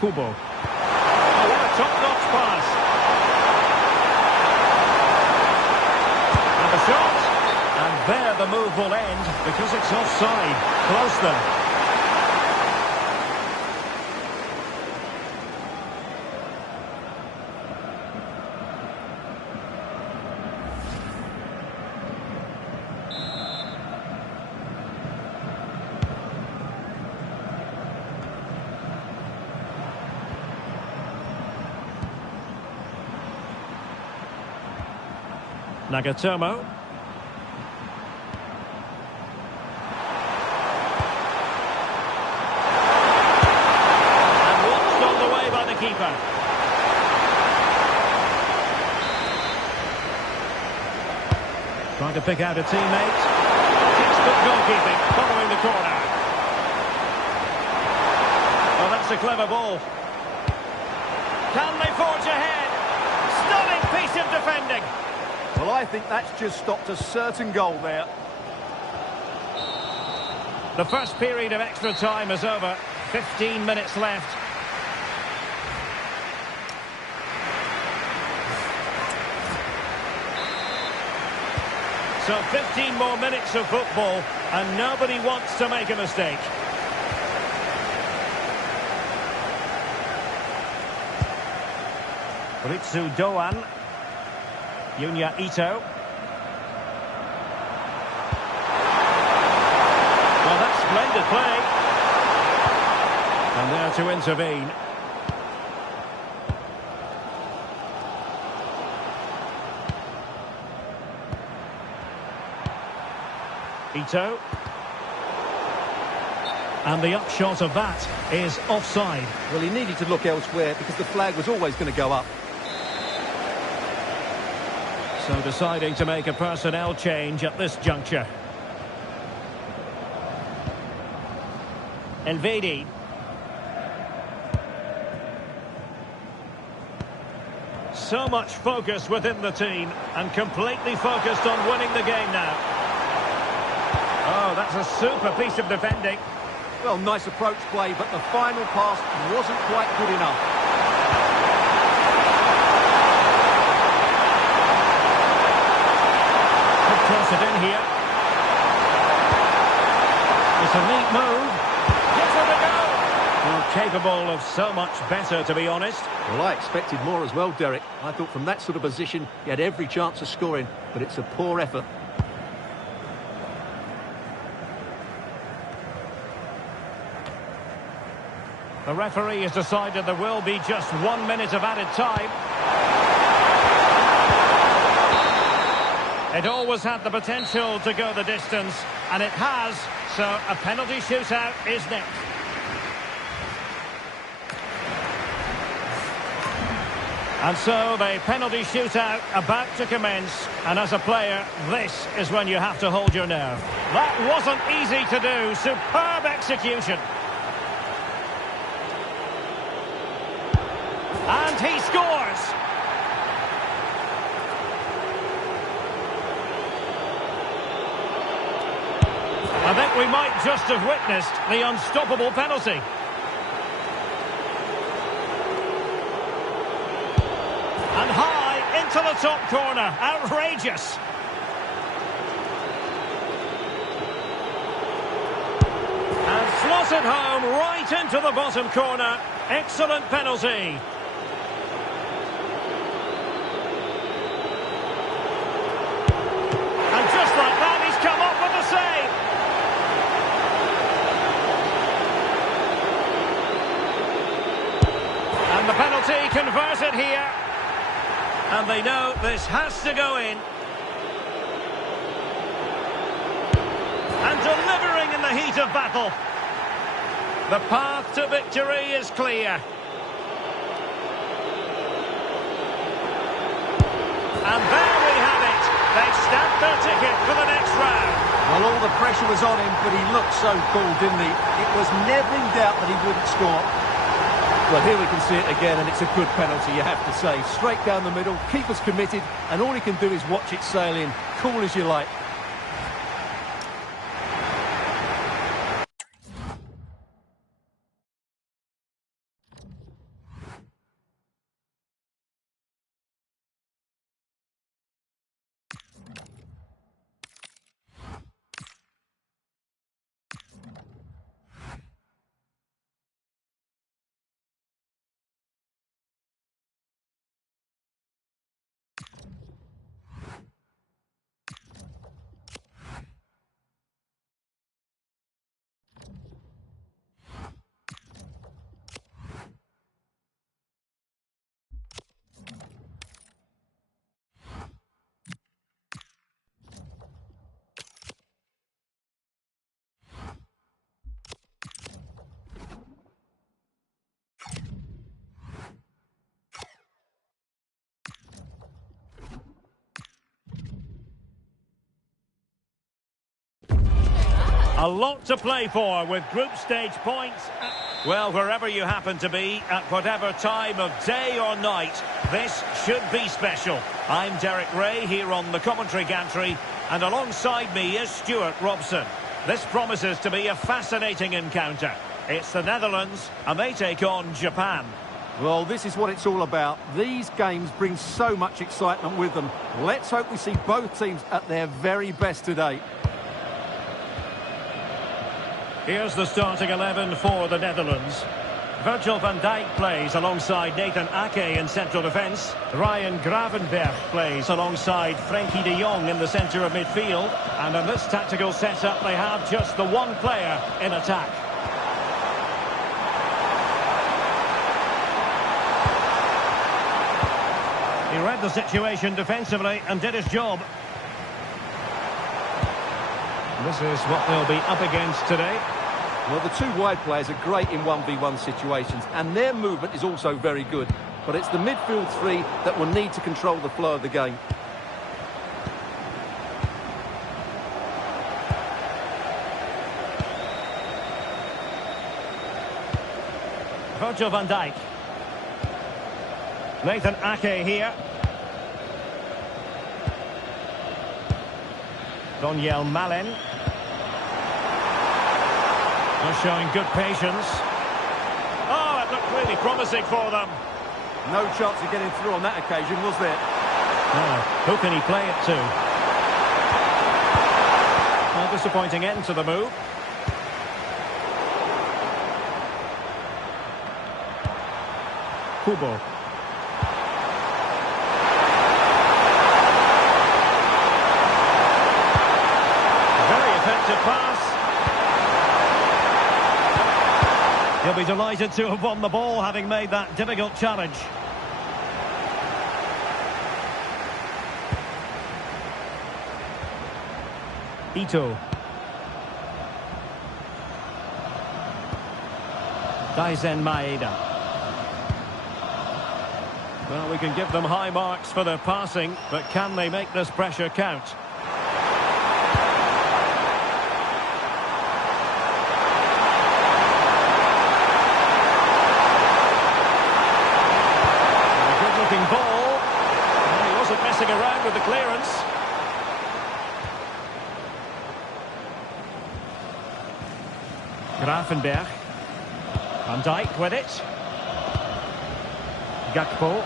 Kubo. Oh, what a top-notch pass. And the shot. And there the move will end because it's offside. Close them. Nagatomo. And watched on the way by the keeper. Trying to pick out a teammate. Textbook goalkeeping following the corner. Well, that's a clever ball. Can they forge ahead? Stunning piece of defending. Well, I think that's just stopped a certain goal there. The first period of extra time is over. 15 minutes left. So 15 more minutes of football, and nobody wants to make a mistake. Ritsu Doan. Yunya Ito. Well, that's splendid play. And there to intervene. Ito. And the upshot of that is offside. Well, he needed to look elsewhere because the flag was always going to go up. So deciding to make a personnel change at this juncture. Elvedi. So much focus within the team and completely focused on winning the game now. Oh, that's a super piece of defending. Well, nice approach play, but the final pass wasn't quite good enough. cross it in here. It's a neat move. Gives it a go. Well, capable of so much better, to be honest. Well, I expected more as well, Derek. I thought from that sort of position, he had every chance of scoring, but it's a poor effort. The referee has decided there will be just 1 minute of added time. It always had the potential to go the distance, and it has, so a penalty shootout is next. And so the penalty shootout about to commence, and as a player, this is when you have to hold your nerve. That wasn't easy to do, superb execution. And he scores! I think we might just have witnessed the unstoppable penalty. And high into the top corner. Outrageous. And slotted home right into the bottom corner. Excellent penalty. And just like that, he's come up with the save. And the penalty converted here. And they know this has to go in. And delivering in the heat of battle. The path to victory is clear. And there we have it. They've stamped their ticket for the next round. Well, all the pressure was on him, but he looked so cool, didn't he? It was never in doubt that he wouldn't score. Well, here we can see it again, and it's a good penalty, you have to say. Straight down the middle, keeper's committed, and all he can do is watch it sail in. Cool as you like. A lot to play for with group stage points. Well, wherever you happen to be, at whatever time of day or night, this should be special. I'm Derek Ray here on the commentary gantry, and alongside me is Stuart Robson. This promises to be a fascinating encounter. It's the Netherlands, and they take on Japan. Well, this is what it's all about. These games bring so much excitement with them. Let's hope we see both teams at their very best today. Here's the starting 11 for the Netherlands. Virgil van Dijk plays alongside Nathan Ake in central defence. Ryan Gravenberch plays alongside Frenkie de Jong in the centre of midfield. And in this tactical setup, they have just the one player in attack. He read the situation defensively and did his job. This is what they'll be up against today. Well, the two wide players are great in 1v1 situations, and their movement is also very good. But it's the midfield three that will need to control the flow of the game. Virgil van Dijk. Nathan Ake here. Donyell Malen. They're showing good patience. Oh, it looked really promising for them. No chance of getting through on that occasion, was there? Who can he play it to? disappointing end to the move. Kubo. Very effective pass. He'll be delighted to have won the ball, having made that difficult challenge. Ito. Daisen Maeda. Well, we can give them high marks for their passing, but can they make this pressure count? A good-looking ball. Well, he wasn't messing around with the clearance. Gravenberg. Van Dijk with it. Gakpo.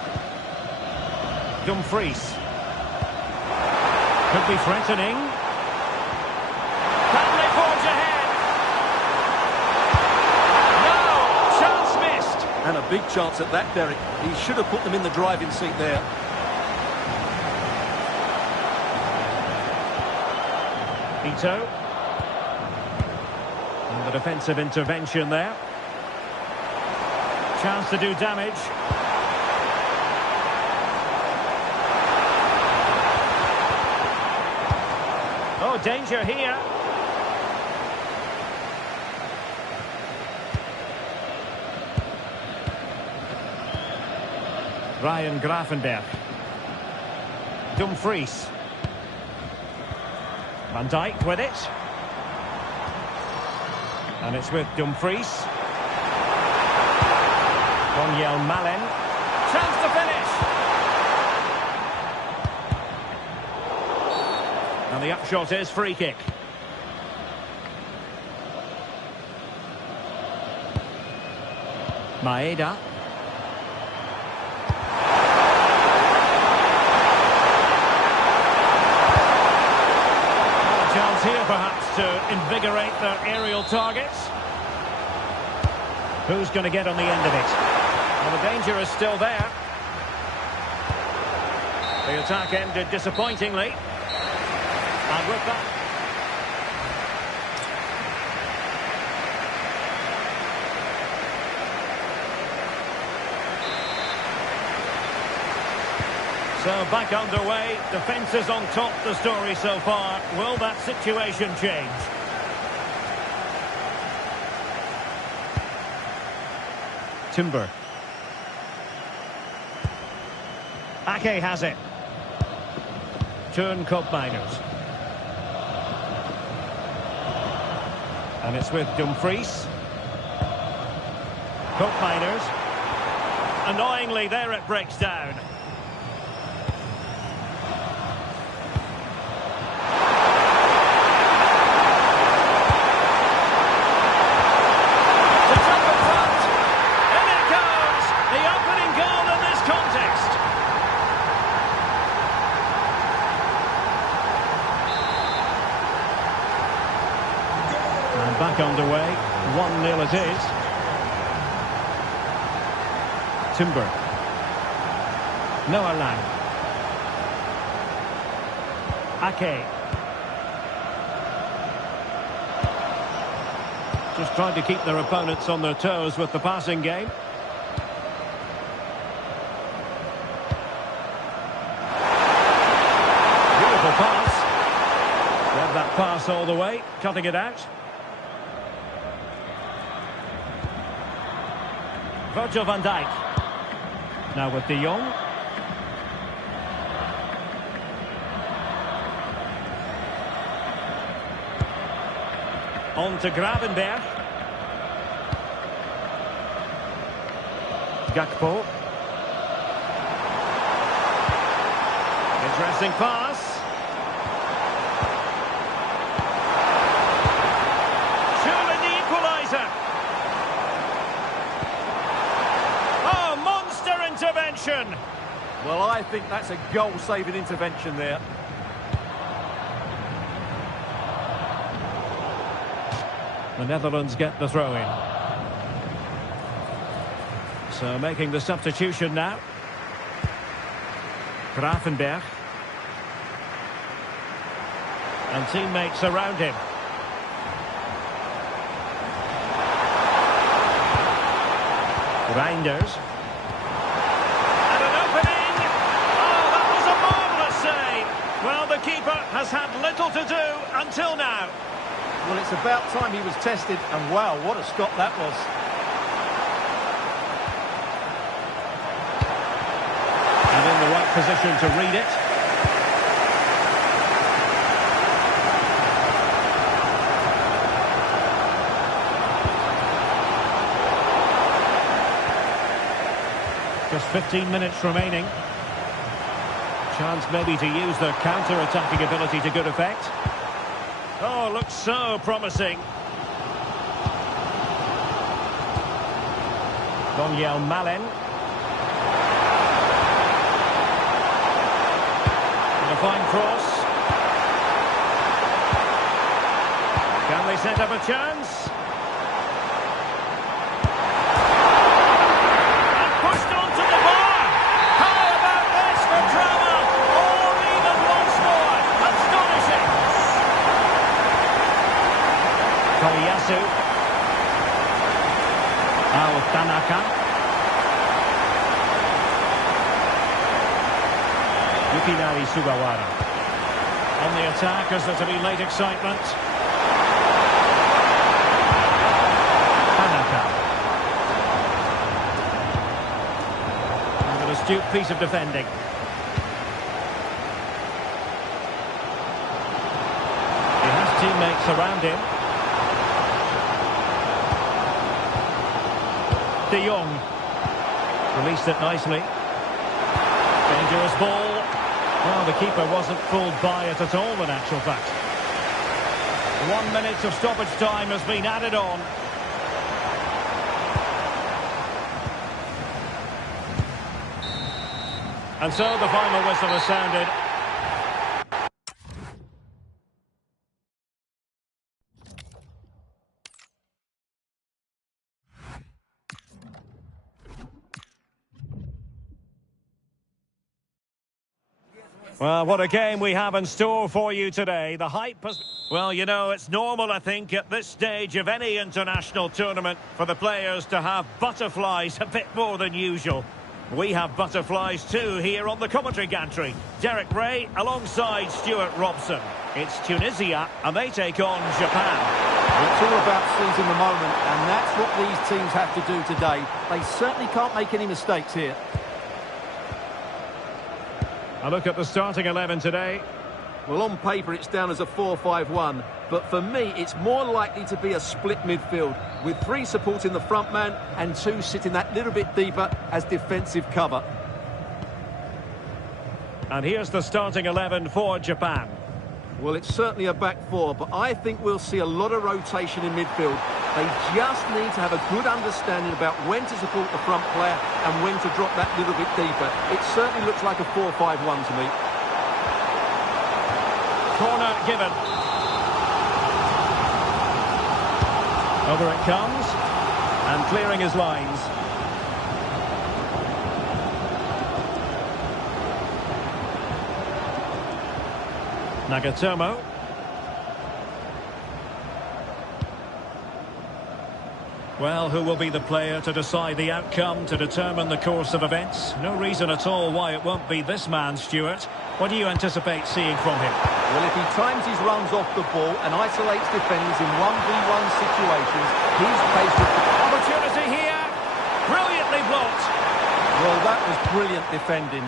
Dumfries. Could be threatening. Can they forge ahead? No! Chance missed. And a big chance at that, Derek. He should have put them in the driving seat there. Ito. And the defensive intervention there. Chance to do damage. Oh, danger here. Ryan Gravenberg. Dumfries. Van Dijk with it. And it's with Dumfries. Daniel Malen. Chance to finish. And the upshot is free kick. Maeda. A chance here perhaps to invigorate their aerial targets. Who's going to get on the end of it? Well, the danger is still there. The attack ended disappointingly. And with that... So back underway. Defence is on top, the story so far. Will that situation change? Timber. Ake has it. Turn Koopmeiners. And it's with Dumfries. Koopmeiners. Annoyingly, there it breaks down. Back underway, 1-0 it is. Timber. Noah Lang. Ake. Just trying to keep their opponents on their toes with the passing game. Beautiful pass. Read that pass all the way, cutting it out. Virgil van Dijk. Now with De Jong. On to Gravenberg. Gakpo. Interesting pass. Surely the equaliser. Intervention. Well, I think that's a goal-saving intervention there. The Netherlands get the throw in. So making the substitution now. Grafenberg. And teammates around him. Reinders. And an opening. Oh, that was a marvellous save. Well, the keeper has had little to do until now. Well, it's about time he was tested, and wow, what a stop that was. And in the right position to read it. Just 15 minutes remaining. Chance maybe to use the counter-attacking ability to good effect. Oh, looks so promising. Daniel Malen. And a fine cross. Can they set up a chance? And pushed onto the bar. How about this for drama? Or even once more. Astonishing. Koyasu. Tanaka. Yukinari Sugawara. On the attack as there to be late excitement. Tanaka. And an astute piece of defending. He has teammates around him. De Jong released it nicely. Dangerous ball. Well, the keeper wasn't fooled by it at all in actual fact. 1 minute of stoppage time has been added on. And so the final whistle has sounded. Well, what a game we have in store for you today. The hype has... Well, you know, it's normal, I think, at this stage of any international tournament for the players to have butterflies a bit more than usual. We have butterflies too here on the commentary gantry. Derek Ray alongside Stuart Robson. It's Tunisia and they take on Japan. It's all about seizing the moment, and that's what these teams have to do today. They certainly can't make any mistakes here. A look at the starting 11 today. Well, on paper it's down as a 4-5-1, but for me it's more likely to be a split midfield, with 3 supporting the front man and 2 sitting that little bit deeper as defensive cover. And here's the starting 11 for Japan. Well, it's certainly a back 4, but I think we'll see a lot of rotation in midfield. They just need to have a good understanding about when to support the front player and when to drop that little bit deeper. It certainly looks like a 4-5-1 to me. Corner given. Over it comes. And clearing his lines. Nagatomo. Well, who will be the player to decide the outcome, to determine the course of events? No reason at all why it won't be this man, Stuart. What do you anticipate seeing from him? Well, if he times his runs off the ball and isolates defenders in 1v1 situations, he's faced with the opportunity here. Brilliantly blocked. Well, that was brilliant defending.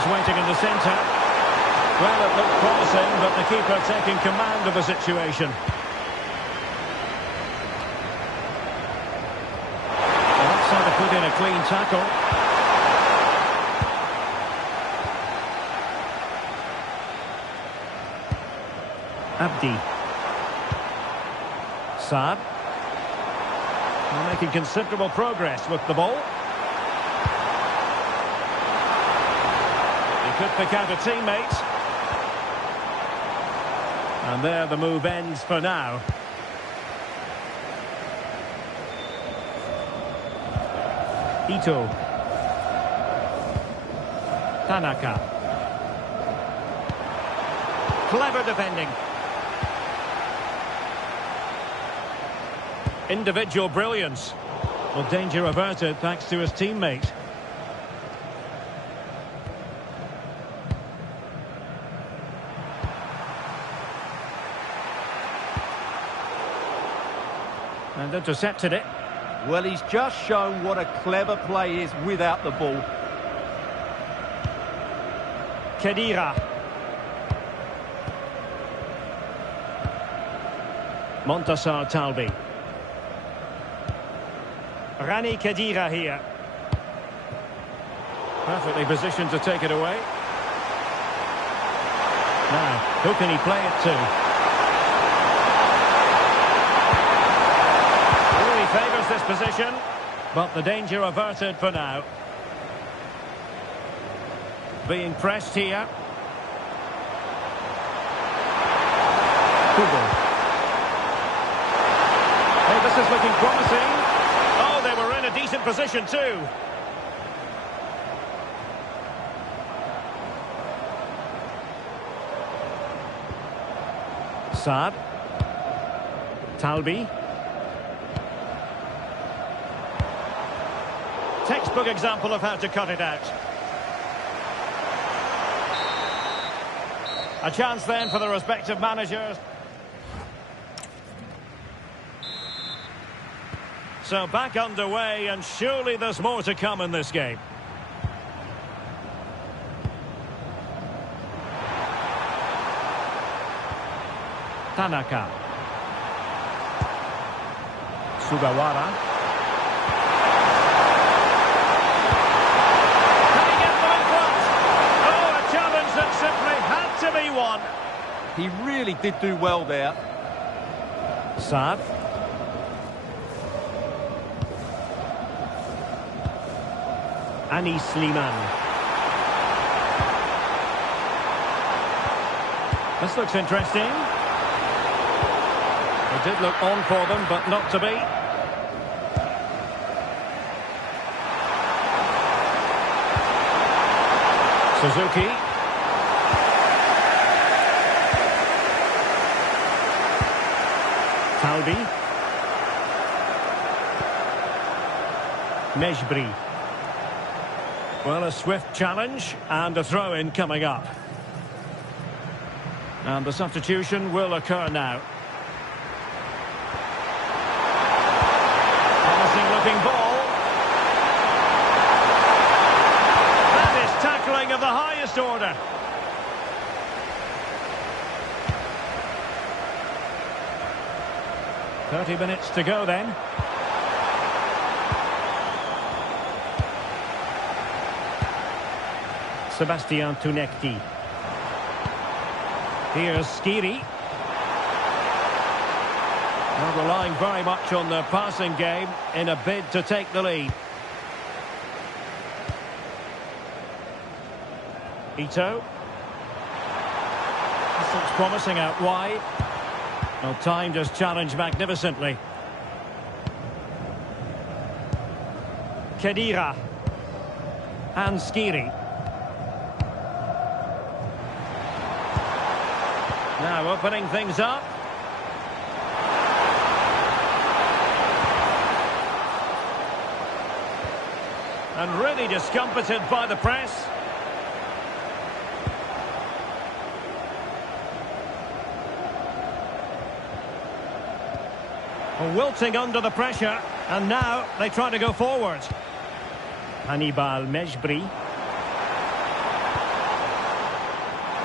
Waiting in the centre. Well, it looked promising, but the keeper taking command of the situation. Well, that's how to put in a clean tackle. Abdi. Saad. Making considerable progress with the ball. Could pick out a teammate. And there the move ends for now. Ito. Tanaka. Clever defending. Individual brilliance. Well, danger averted thanks to his teammate. And intercepted it. Well, he's just shown what a clever play is without the ball. Khedira. Montassar Talbi. Rani Khedira here. Perfectly positioned to take it away. Now, who can he play it to? Really favours this position, but the danger averted for now. Being pressed here. Hugo. Hey, this is looking promising. Oh, they were in a decent position too. Saad. Talbi. Textbook example of how to cut it out. A chance then for the respective managers. So back underway, and surely there's more to come in this game. Tanaka. Sugawara. Can he get them in front? Oh, a challenge that simply had to be won. He really did do well there. Saad. Anis Sliman. This looks interesting. It did look on for them, but not to be. Suzuki. Talbi. Mejbri. Well, a swift challenge and a throw-in coming up. And the substitution will occur now. Promising looking ball. That is tackling of the highest order. "30 minutes to go then. Sebastian Tunekti. Here's Skiri. Well, relying very much on the passing game in a bid to take the lead. Ito. This looks promising out wide. Well, timed his challenge magnificently. Khedira. And Skiri. Now opening things up. And really discomfited by the press. Wilting under the pressure, and now they try to go forward. Hannibal Mejbri.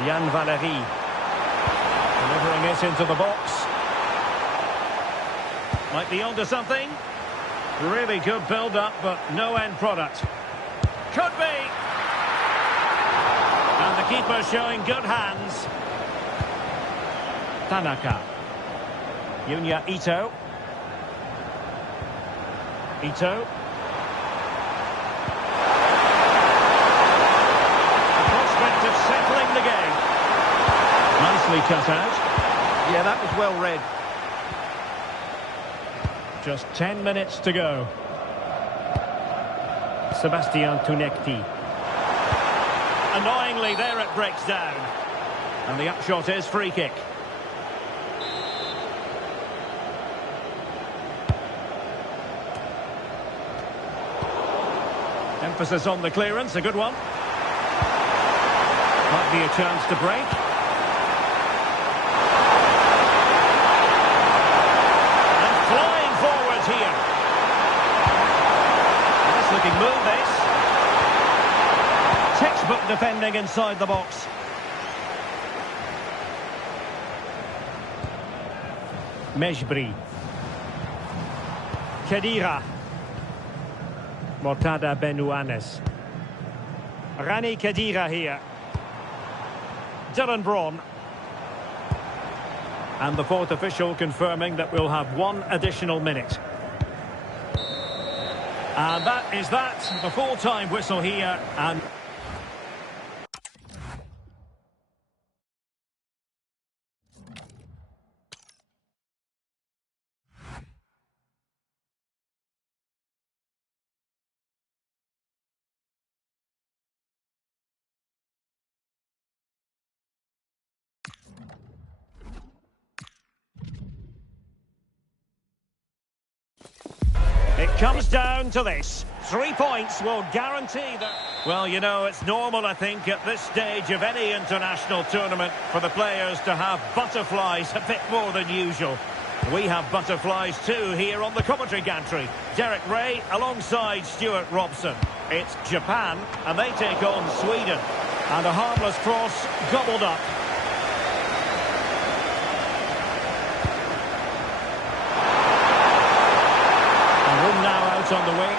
Yann Valery. Delivering it into the box. Might be onto something. Really good build-up, but no end product. Could be. And the keeper showing good hands. Tanaka. Yunya Ito. Ito. prospect of settling the game. Nicely cut out. Yeah, that was well read. Just 10 minutes to go. Sebastian Tunekti. Annoyingly, there it breaks down. And the upshot is free kick. Emphasis on the clearance, a good one. Might be a chance to break. And flying forward here. Nice looking move, this. Textbook defending inside the box. Mejbri. Khedira. Mortada Benuanes. Rani Khedira here. Dylan Braun. And the fourth official confirming that we'll have one additional minute. And that is that. The full-time whistle here. And it comes down to this. 3 points will guarantee that. Well, you know, it's normal, I think, at this stage of any international tournament for the players to have butterflies a bit more than usual. We have butterflies too here on the commentary gantry. Derek Ray alongside Stuart Robson. It's Japan, and they take on Sweden. And a harmless cross gobbled up. Now out on the wing.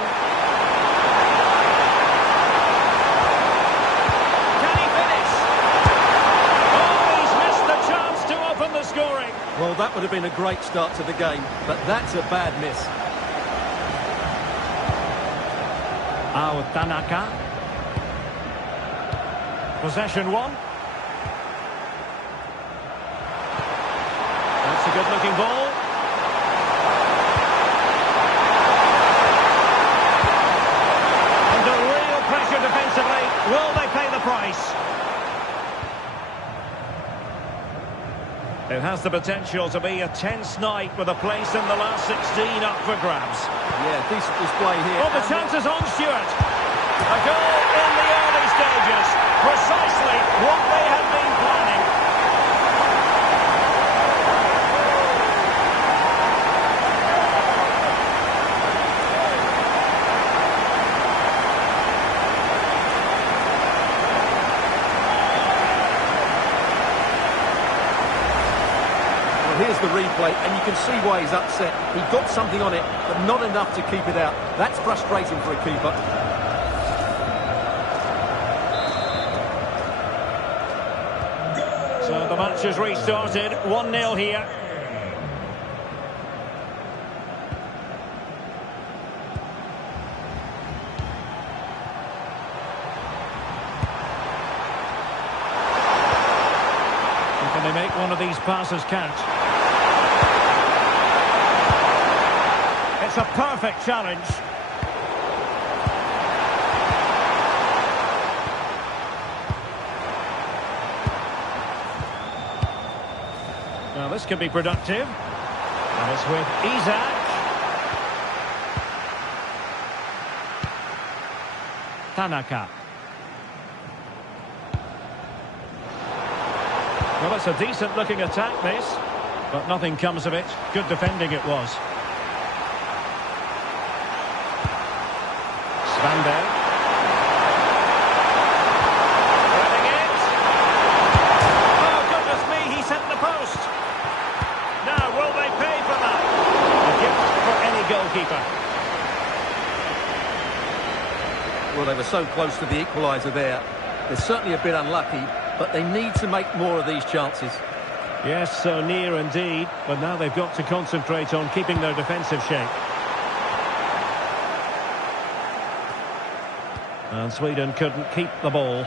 Can he finish? Oh, he's missed the chance to open the scoring. Well, that would have been a great start to the game, but that's a bad miss. Tanaka. Possession one. That's a good-looking ball. Defensively, will they pay the price? It has the potential to be a tense night with a place in the last 16 up for grabs. Yeah, decent display here. Oh, the chances on Stuart. A goal in the early stages. Precisely what they had been planning. Here's the replay, and you can see why he's upset. He got something on it, but not enough to keep it out. That's frustrating for a keeper. So the match has restarted. 1-0 here. Can they make one of these passes count? It's a perfect challenge. Now this could be productive. And it's with Isak. Tanaka. Well, it's a decent-looking attack, this. But nothing comes of it. Good defending it was. Svande. Running it. Oh, goodness me, he's hit the post. Now, will they pay for that? A gift for any goalkeeper. Well, they were so close to the equaliser there. They're certainly a bit unlucky, but they need to make more of these chances. Yes, so near indeed. But now they've got to concentrate on keeping their defensive shape. And Sweden couldn't keep the ball.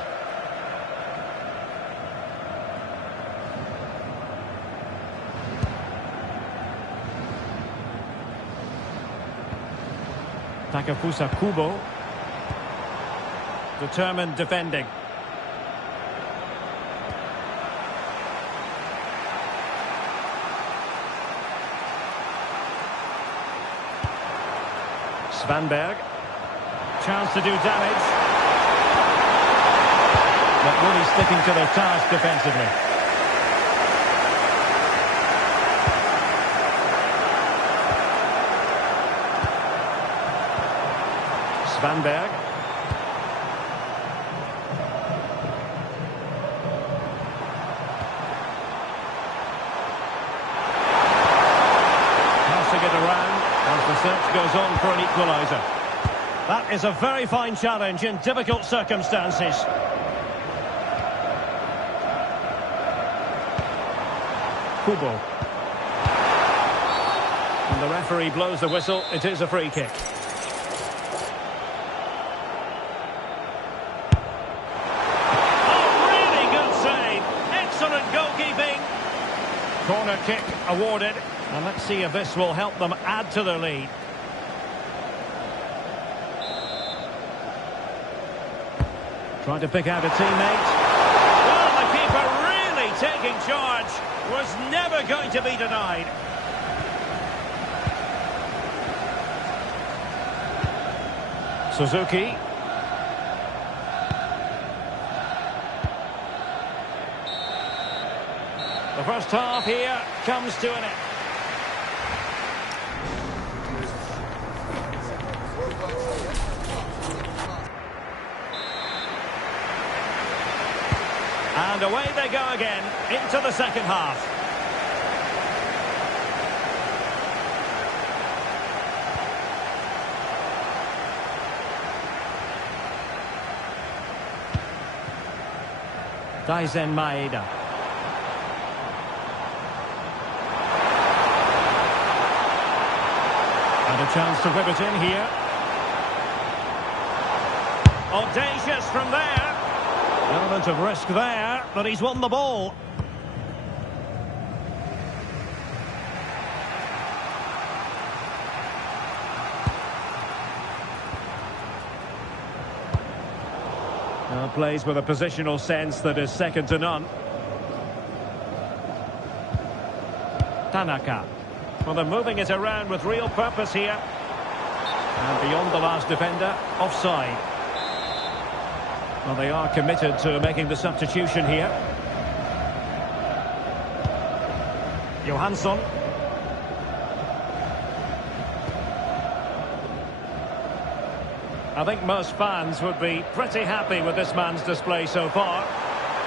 Takafusa Kubo. Determined defending. Svanberg. Chance to do damage. But really sticking to their task defensively. Svanberg. Passing it around as the search goes on for an equaliser. That is a very fine challenge in difficult circumstances. Kubo. And the referee blows the whistle. It is a free kick. Corner kick awarded, and let's see if this will help them add to their lead. Trying to pick out a teammate. Well, the keeper really taking charge. Was never going to be denied. Suzuki. The first half here comes to an end. And away they go again into the second half. Daisen Maeda. And a chance to whip it in here. Audacious from there. Element of risk there, but he's won the ball. Now plays with a positional sense that is second to none. Tanaka. Well, they're moving it around with real purpose here. And beyond the last defender, offside. Well, they are committed to making the substitution here. Johansson. I think most fans would be pretty happy with this man's display so far.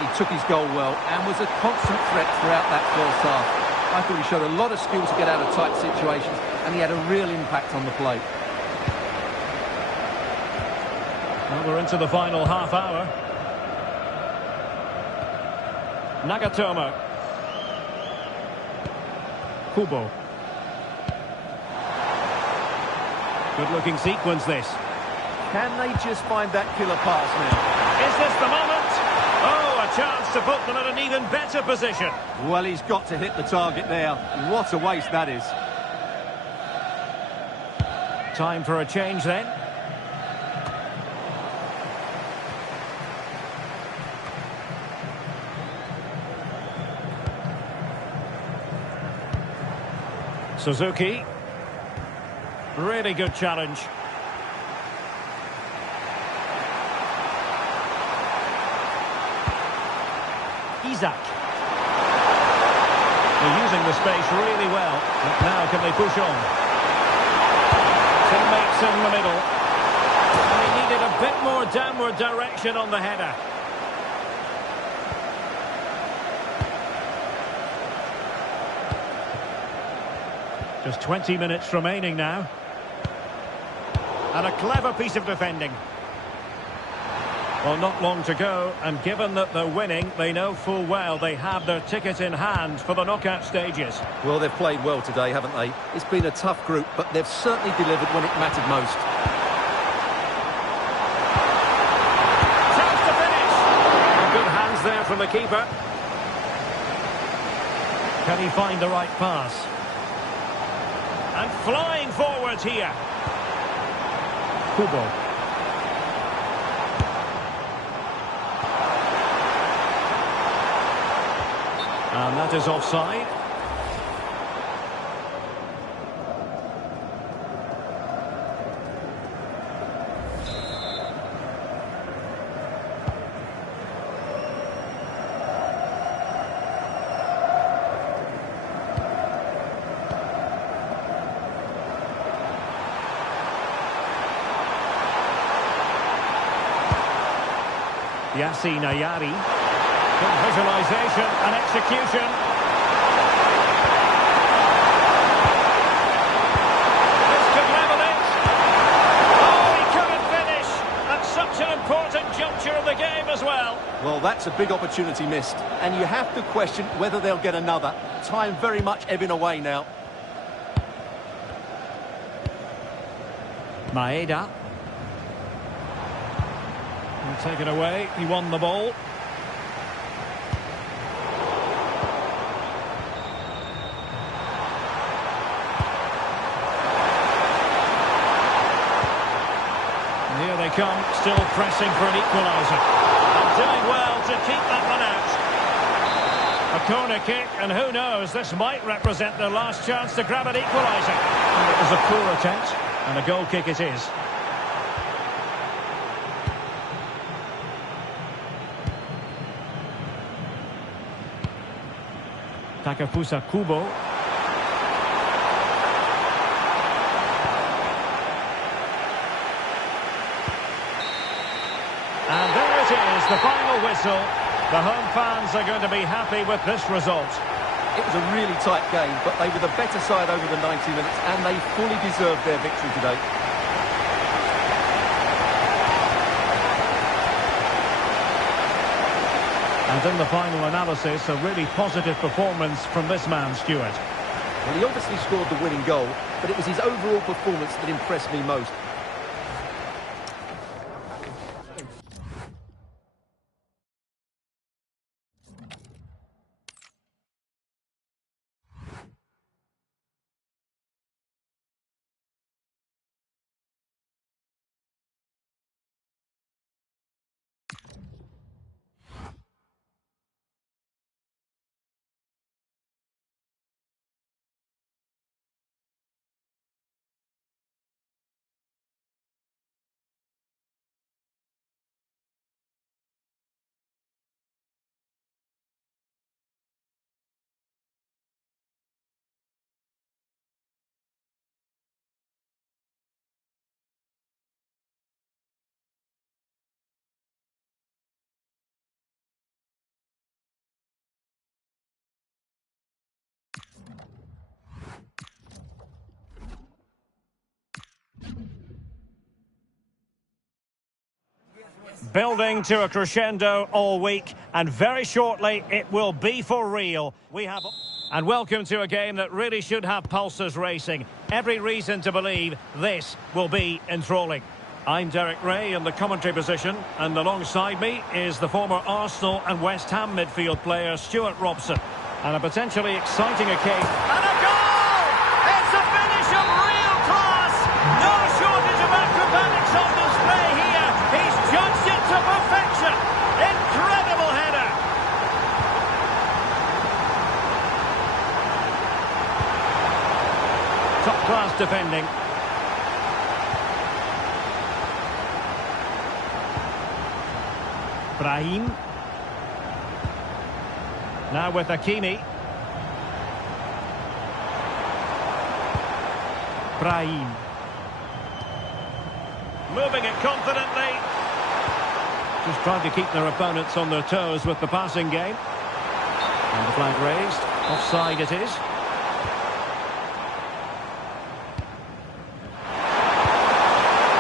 He took his goal well and was a constant threat throughout that first half. I thought he showed a lot of skill to get out of tight situations, and he had a real impact on the play. Well, we're into the final half hour. Nagatomo. Kubo. Good-looking sequence, this. Can they just find that killer pass now? Is this the moment? Oh, a chance to put them in an even better position. Well, he's got to hit the target there. What a waste that is. Time for a change then. Suzuki. Really good challenge. Isaac. They're using the space really well. But now can they push on? Teammates in the middle. And he needed a bit more downward direction on the header. Just 20 minutes remaining now. And a clever piece of defending. Well, not long to go, and given that they're winning, they know full well they have their ticket in hand for the knockout stages. Well, they've played well today, haven't they? It's been a tough group, but they've certainly delivered when it mattered most. Chance to finish! Good hands there from the keeper. Can he find the right pass? And flying forwards here. Kubo. And that is offside. Yassine Ayari. Good visualisation and execution. This could level it. Oh, he couldn't finish at such an important juncture of the game as well. Well, that's a big opportunity missed. And you have to question whether they'll get another. Time very much ebbing away now. Maeda. Taken away, he won the ball. And here they come, still pressing for an equaliser. And doing well to keep that one out. A corner kick, and who knows, this might represent their last chance to grab an equaliser. And it was a poor attempt, and a goal kick it is. Takafusa Kubo. And there it is, the final whistle. The home fans are going to be happy with this result. It was a really tight game, but they were the better side over the 90 minutes, and they fully deserved their victory today. And in the final analysis, a really positive performance from this man, Stuart. Well, he obviously scored the winning goal, but it was his overall performance that impressed me most. Building to a crescendo all week, and very shortly it will be for real. And welcome to a game that really should have pulses racing. Every reason to believe this will be enthralling. I'm Derek Ray in the commentary position, and alongside me is the former Arsenal and West Ham midfield player Stuart Robson. And a potentially exciting occasion. And a goal! It's a finish of real class! No shortage of acrobatics on display here. He's judged it to perfection. Incredible header. Top class defending. Brahim. Now with Hakimi. Brahim. Moving it confidently. Just trying to keep their opponents on their toes with the passing game. And the flag raised. Offside it is.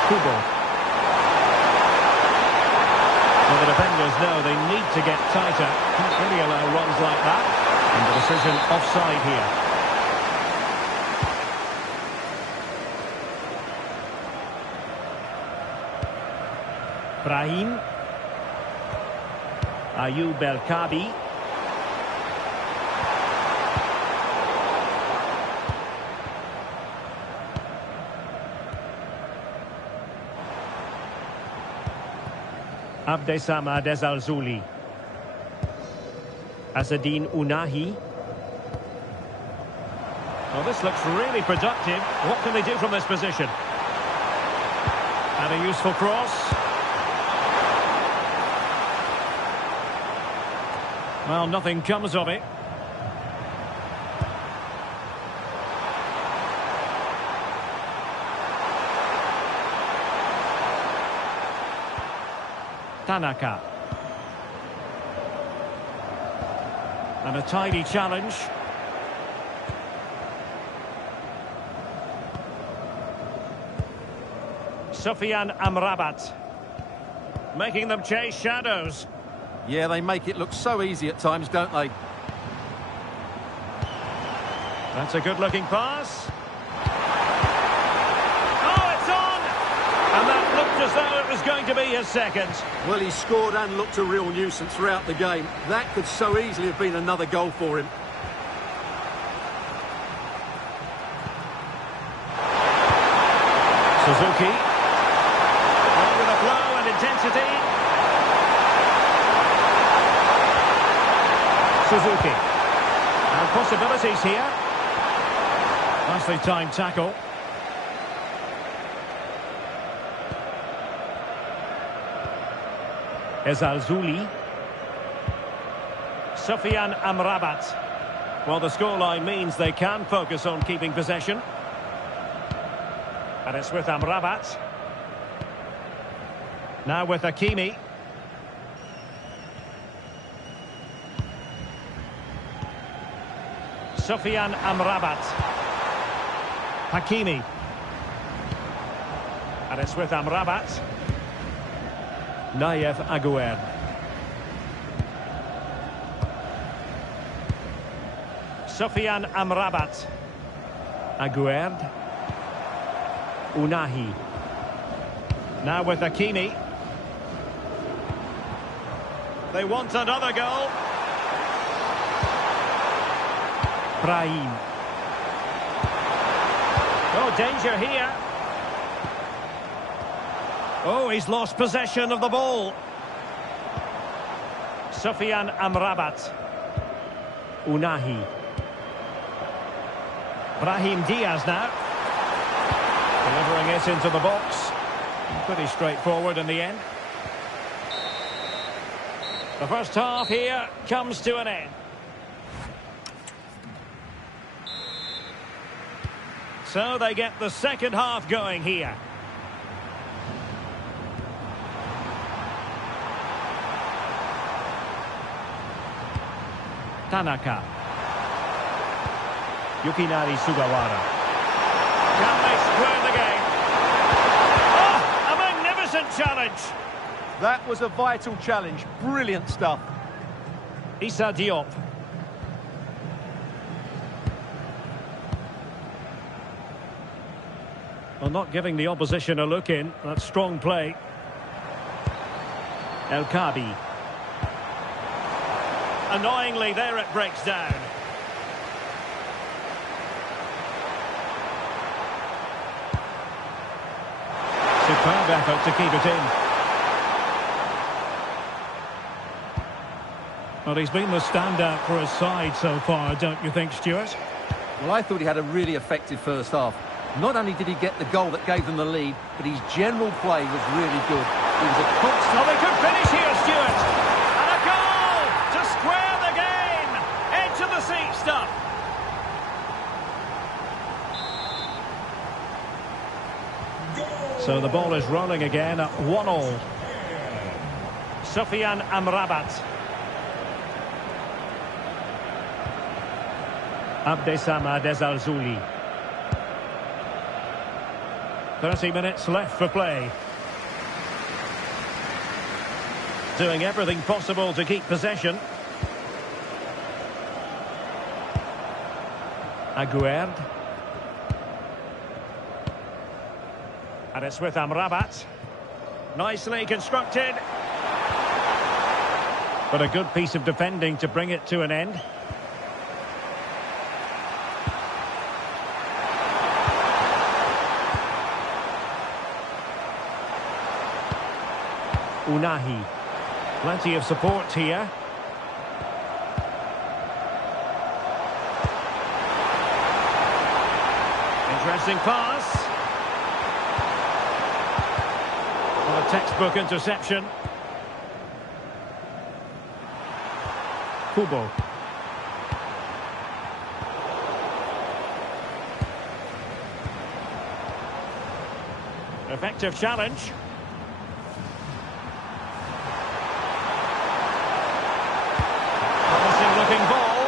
Kubo. Well, the defenders know they need to get tighter. Can't really allow runs like that. And the decision offside here. Brahim. Ayoub El-Kabi. Abdessamad Al-Zuli. Azzedine Ounahi. Well, this looks really productive. What can they do from this position? And a useful cross. Well, nothing comes of it. Tanaka. And a tidy challenge. Sofiane Amrabat. Making them chase shadows. Yeah, they make it look so easy at times, don't they? That's a good-looking pass. Oh, it's on! And that looked as though it was going to be his second. Well, he scored and looked a real nuisance throughout the game. That could so easily have been another goal for him. Suzuki. On with a flow and intensity. Suzuki. And possibilities here. Nicely timed tackle. Al-Zuli. Sofiane Amrabat. Well, the scoreline means they can focus on keeping possession. And it's with Amrabat. Now with Hakimi. Sofiane Amrabat. Hakimi. And it's with Amrabat. Nayef Aguerd. Sofiane Amrabat. Aguerd. Ounahi. Now with Hakimi. They want another goal. Brahim. Oh, danger here. Oh, he's lost possession of the ball. Sofiane Amrabat. Ounahi. Brahim Diaz now. Delivering it into the box. Pretty straightforward in the end. The first half here comes to an end. So they get the second half going here. Tanaka. Yukinari Sugawara. Can they square the game? Oh, a magnificent challenge. That was a vital challenge. Brilliant stuff. Issa Diop. Well, not giving the opposition a look in. That's strong play. El Kabi. Annoyingly, there it breaks down. Superb effort to keep it in. Well, he's been the standout for his side so far, don't you think, Stuart? Well, I thought he had a really effective first half. Not only did he get the goal that gave them the lead, but his general play was really good. He was a constant... Oh, they could finish here, Stuart! And a goal to square the game! Edge of the seat stuff! So the ball is rolling again at 1-1. Sofiane Amrabat. Abdessamad Al-Zuli. 30 minutes left for play. Doing everything possible to keep possession. Aguerd. And it's with Amrabat. Nicely constructed. But a good piece of defending to bring it to an end. Unahi. Plenty of support here. Interesting pass. And a textbook interception. Kubo. Effective challenge. Promising looking ball.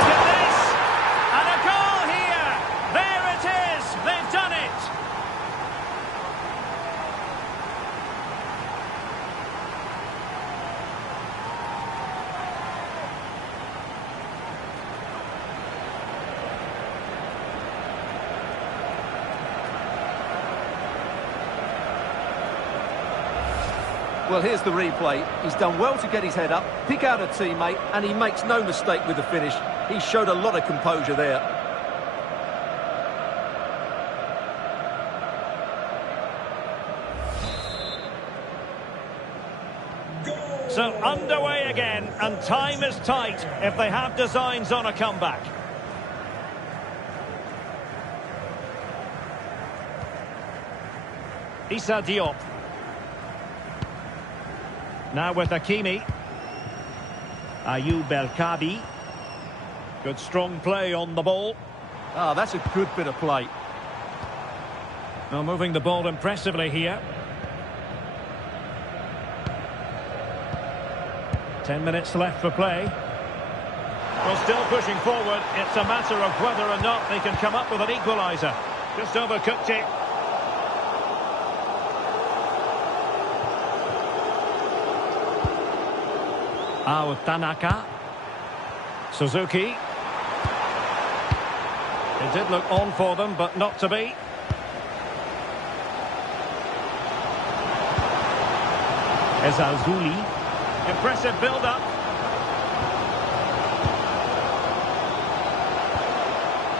Look at this! And a goal here! There it is! They've done it! Well, here's the replay. He's done well to get his head up, pick out a teammate, and he makes no mistake with the finish. He showed a lot of composure there. So underway again, and time is tight if they have designs on a comeback. Issa Diop. Now with Hakimi. Ayoub El Kabi. Good strong play on the ball. Ah, that's a good bit of play. Now moving the ball impressively here. 10 minutes left for play. Well, still pushing forward. It's a matter of whether or not they can come up with an equaliser. Just overcooked it. Tanaka. Suzuki. It did look on for them, but not to be. Ezalzouli. Impressive build-up.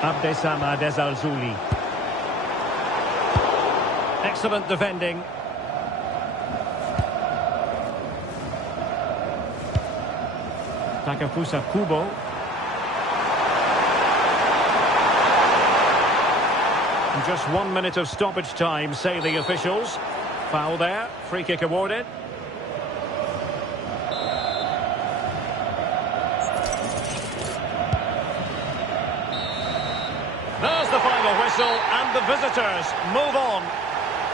Abdesamad Ezalzouli. Excellent defending. Takafusa Kubo. And just 1 minute of stoppage time, say the officials. Foul there, free kick awarded. There's the final whistle, and the visitors move on.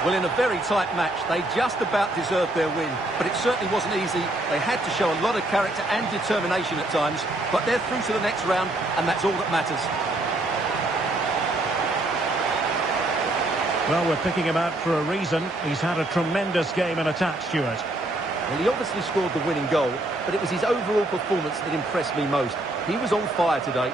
Well, in a very tight match, they just about deserved their win. But it certainly wasn't easy. They had to show a lot of character and determination at times. But they're through to the next round, and that's all that matters. Well, we're picking him out for a reason. He's had a tremendous game in attack, Stuart. Well, he obviously scored the winning goal, but it was his overall performance that impressed me most. He was on fire today.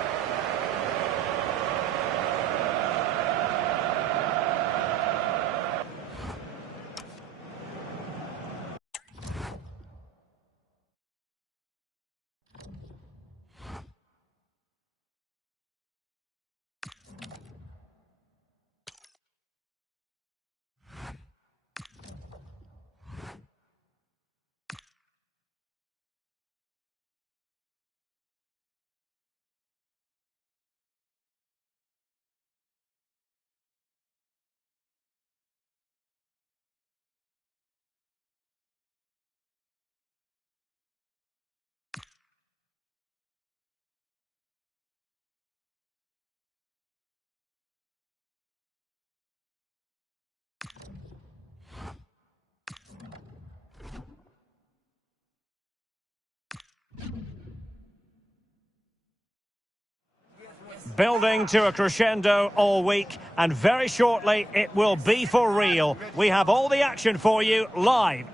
Building to a crescendo all week, and very shortly it will be for real. We have all the action for you live.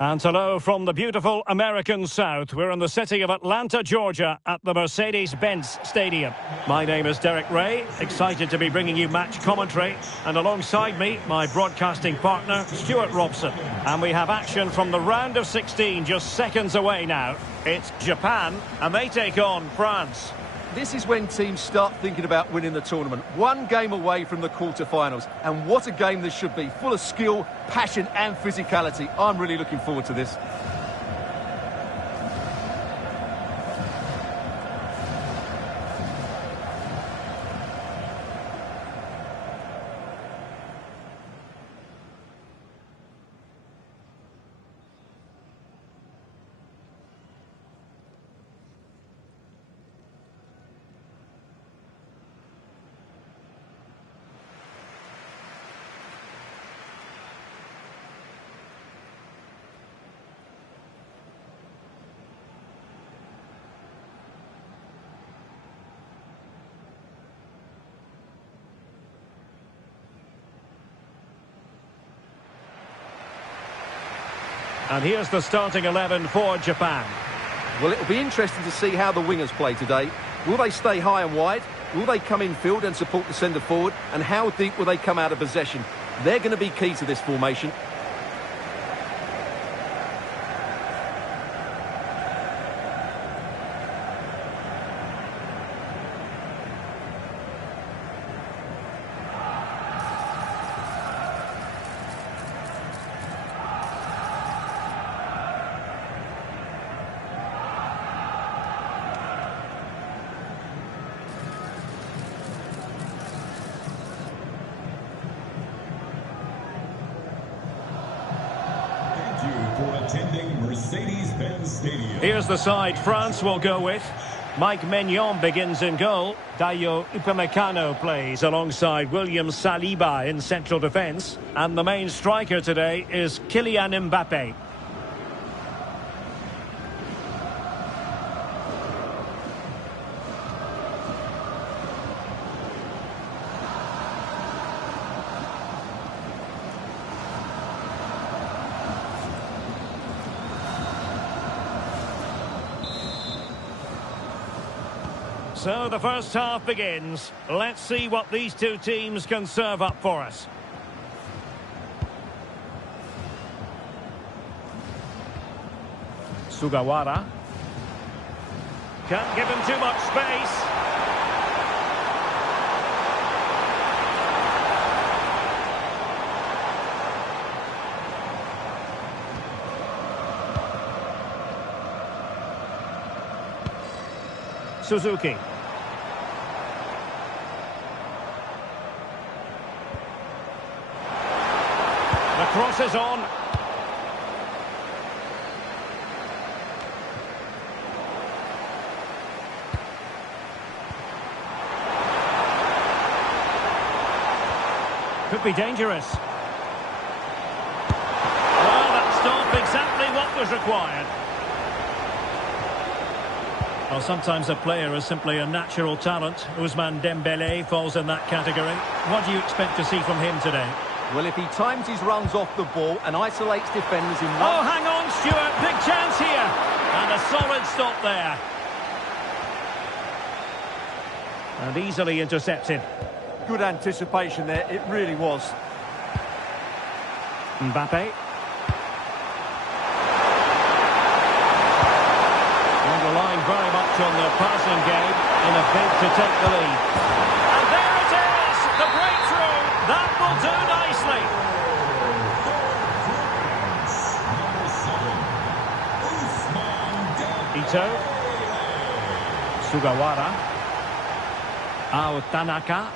And hello from the beautiful American South. We're in the city of Atlanta, Georgia, at the Mercedes-Benz Stadium. My name is Derek Ray, excited to be bringing you match commentary. And alongside me, my broadcasting partner, Stuart Robson. And we have action from the round of 16 just seconds away now. It's Japan, and they take on France. this is when teams start thinking about winning the tournament. One game away from the quarter-finals. And what a game this should be. Full of skill, passion and physicality. I'm really looking forward to this. And here's the starting 11 for Japan. Well, it'll be interesting to see how the wingers play today. Will they stay high and wide? Will they come in field and support the centre forward? And how deep will they come out of possession? They're going to be key to this formation. Here's the side France will go with. Mike Maignan begins in goal. Dayo Upamecano plays alongside William Saliba in central defence. And the main striker today is Kylian Mbappe. So the first half begins. Let's see what these two teams can serve up for us. Sugawara. Can't give him too much space. Suzuki. The cross is on. Could be dangerous. Well, that stopped exactly what was required. Well, sometimes a player is simply a natural talent. Ousmane Dembélé falls in that category. What do you expect to see from him today? Well, if he times his runs off the ball and isolates defenders in one... Oh, hang on, Stuart. Big chance here. And a solid stop there. And easily intercepted. Good anticipation there. It really was. Mbappe. Relying very much on the passing game in a bid to take the lead. And there it is! The breakthrough! That will do nicely! Ito. Sugawara. Tanaka.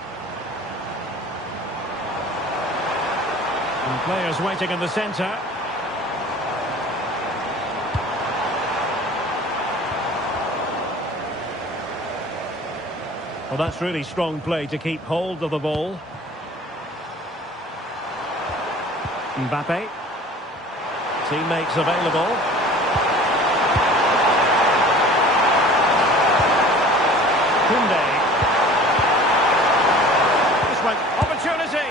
And players waiting in the centre. Well, that's really strong play to keep hold of the ball. Mbappe. Teammates available. Koundé. This one, opportunity.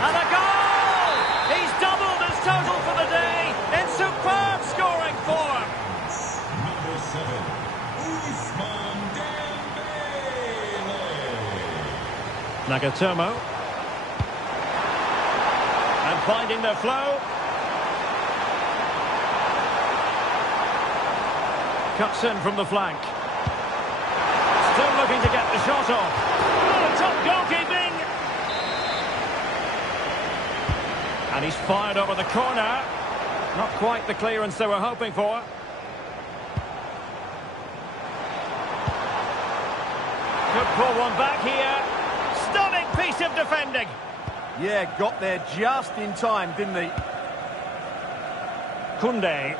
And a goal! He's doubled his total for the day in superb scoring form. Number 7, Ousmane Dembélé. Nagatomo. And finding the flow. Cuts in from the flank. Still looking looking to get the shot off. Oh, top goalkeeping! And he's fired over the corner. Not quite the clearance they were hoping for. Could pull one back here. Stunning piece of defending. Yeah, got there just in time, didn't he? Koundé.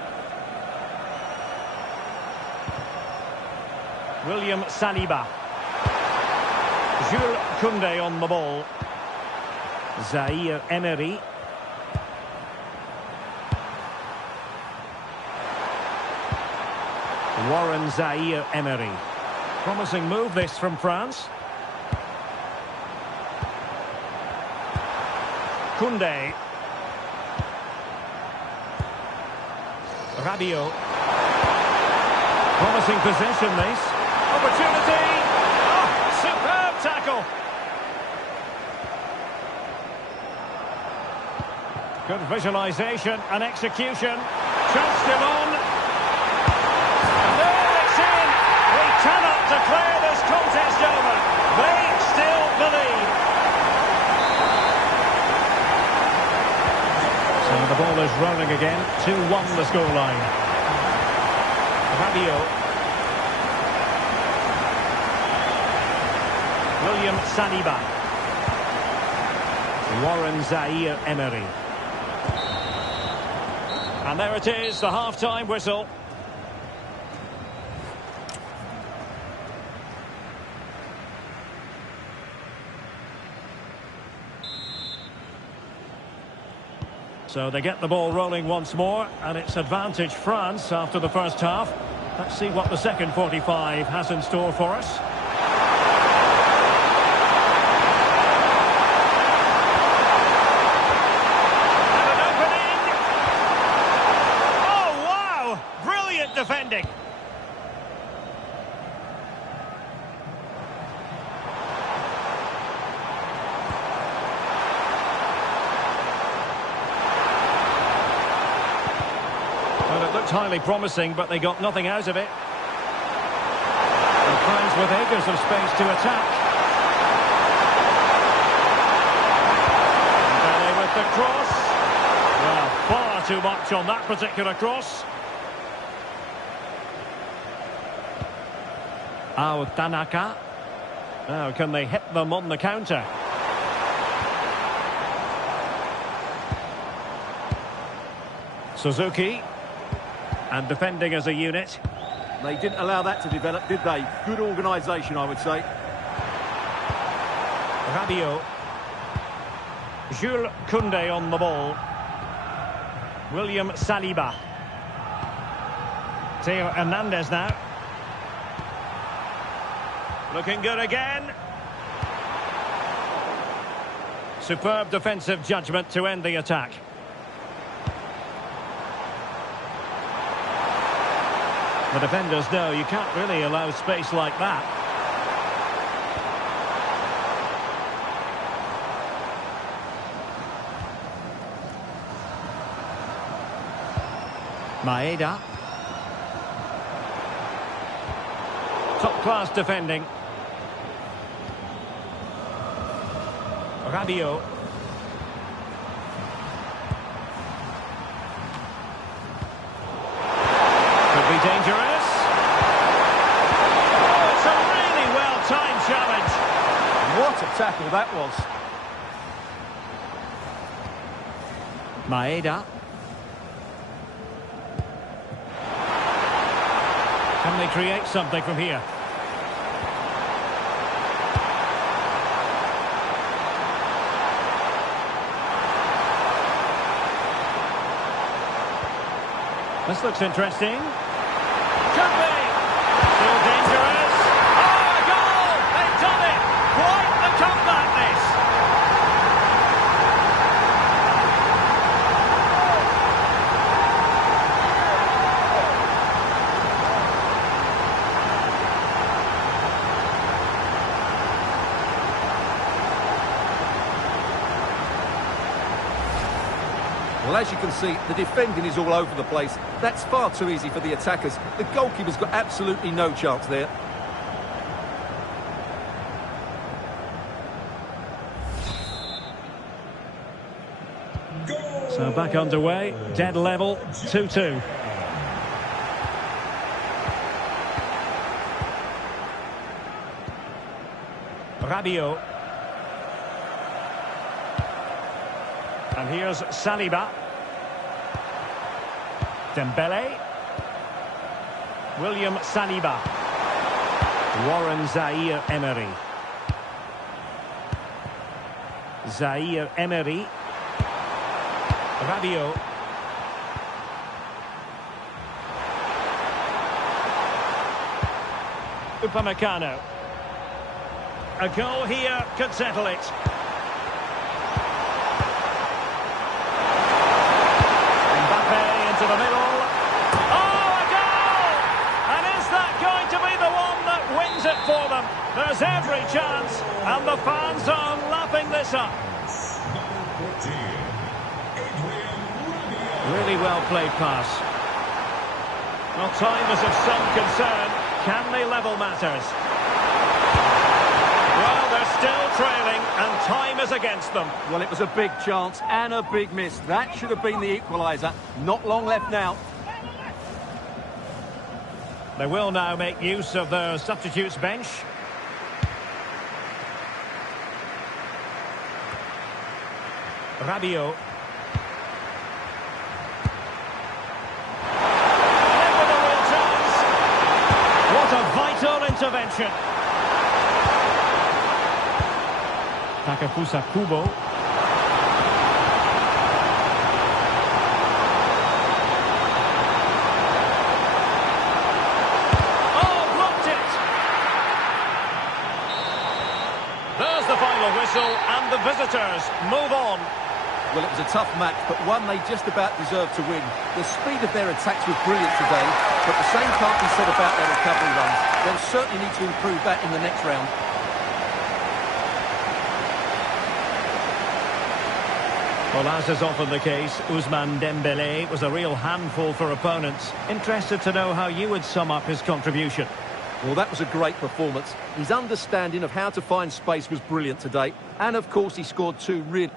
William Saliba. Jules Koundé on the ball. Zaire Emery. Warren Zaire Emery. Promising move this from France. Koundé. Rabiot. Promising possession this. Opportunity. Oh, superb tackle. Good visualisation and execution. Chance still on. And there it's in. We cannot declare this contest over. They still believe. So the ball is rolling again. 2-1 the scoreline. Rabiot. William Saliba. Warren Zaire Emery. And there it is, the half-time whistle. So they get the ball rolling once more, and it's advantage France after the first half. Let's see what the second 45 has in store for us. And an opening. Oh, wow! Brilliant defending. Highly promising, but they got nothing out of it. And France with acres of space to attack. Mbele with the cross. Well, far too much on that particular cross. Tanaka. Now, can they hit them on the counter? Suzuki. And defending as a unit. They didn't allow that to develop, did they? Good organisation, I would say. Rabiot. Jules Koundé on the ball. William Saliba. Theo Hernandez now. Looking good again. Superb defensive judgment to end the attack. The defenders know you can't really allow space like that. Maeda. Top-class defending. Rabiot. Could be dangerous. Oh, it's a really well-timed challenge. What a tackle that was. Maeda. Can they create something from here? This looks interesting. Could be. Still dangerous. Oh, a goal! They've done it! Quite the comeback, this! Well, as you can see, the defending is all over the place. That's far too easy for the attackers. The goalkeeper's got absolutely no chance there. So back underway, dead level, 2-2. Rabiot. And here's Saliba. Dembele. William Saliba. Warren Zaire-Emery. Zaire-Emery. Rabiot. Upamecano. A goal here could settle it. Mbappe into the middle. Oh, a goal! And is that going to be the one that wins it for them? There's every chance, and the fans are lapping this up. Really well played pass. Well, time is of some concern. Can they level matters? Well, they're still trailing, and time is against them. Well, it was a big chance and a big miss. That should have been the equaliser. Not long left now. They will now make use of their substitutes bench. Rabiot. With a real chance. What a vital intervention. Takefusa Kubo. Oh, blocked it! There's the final whistle, and the visitors move on. Well, it was a tough match, but one they just about deserved to win. The speed of their attacks was brilliant today, but the same can't be said about their recovery runs. They'll certainly need to improve that in the next round. Well, as is often the case, Ousmane Dembele was a real handful for opponents. Interested to know how you would sum up his contribution. Well, that was a great performance. His understanding of how to find space was brilliant today. And, of course, he scored two really...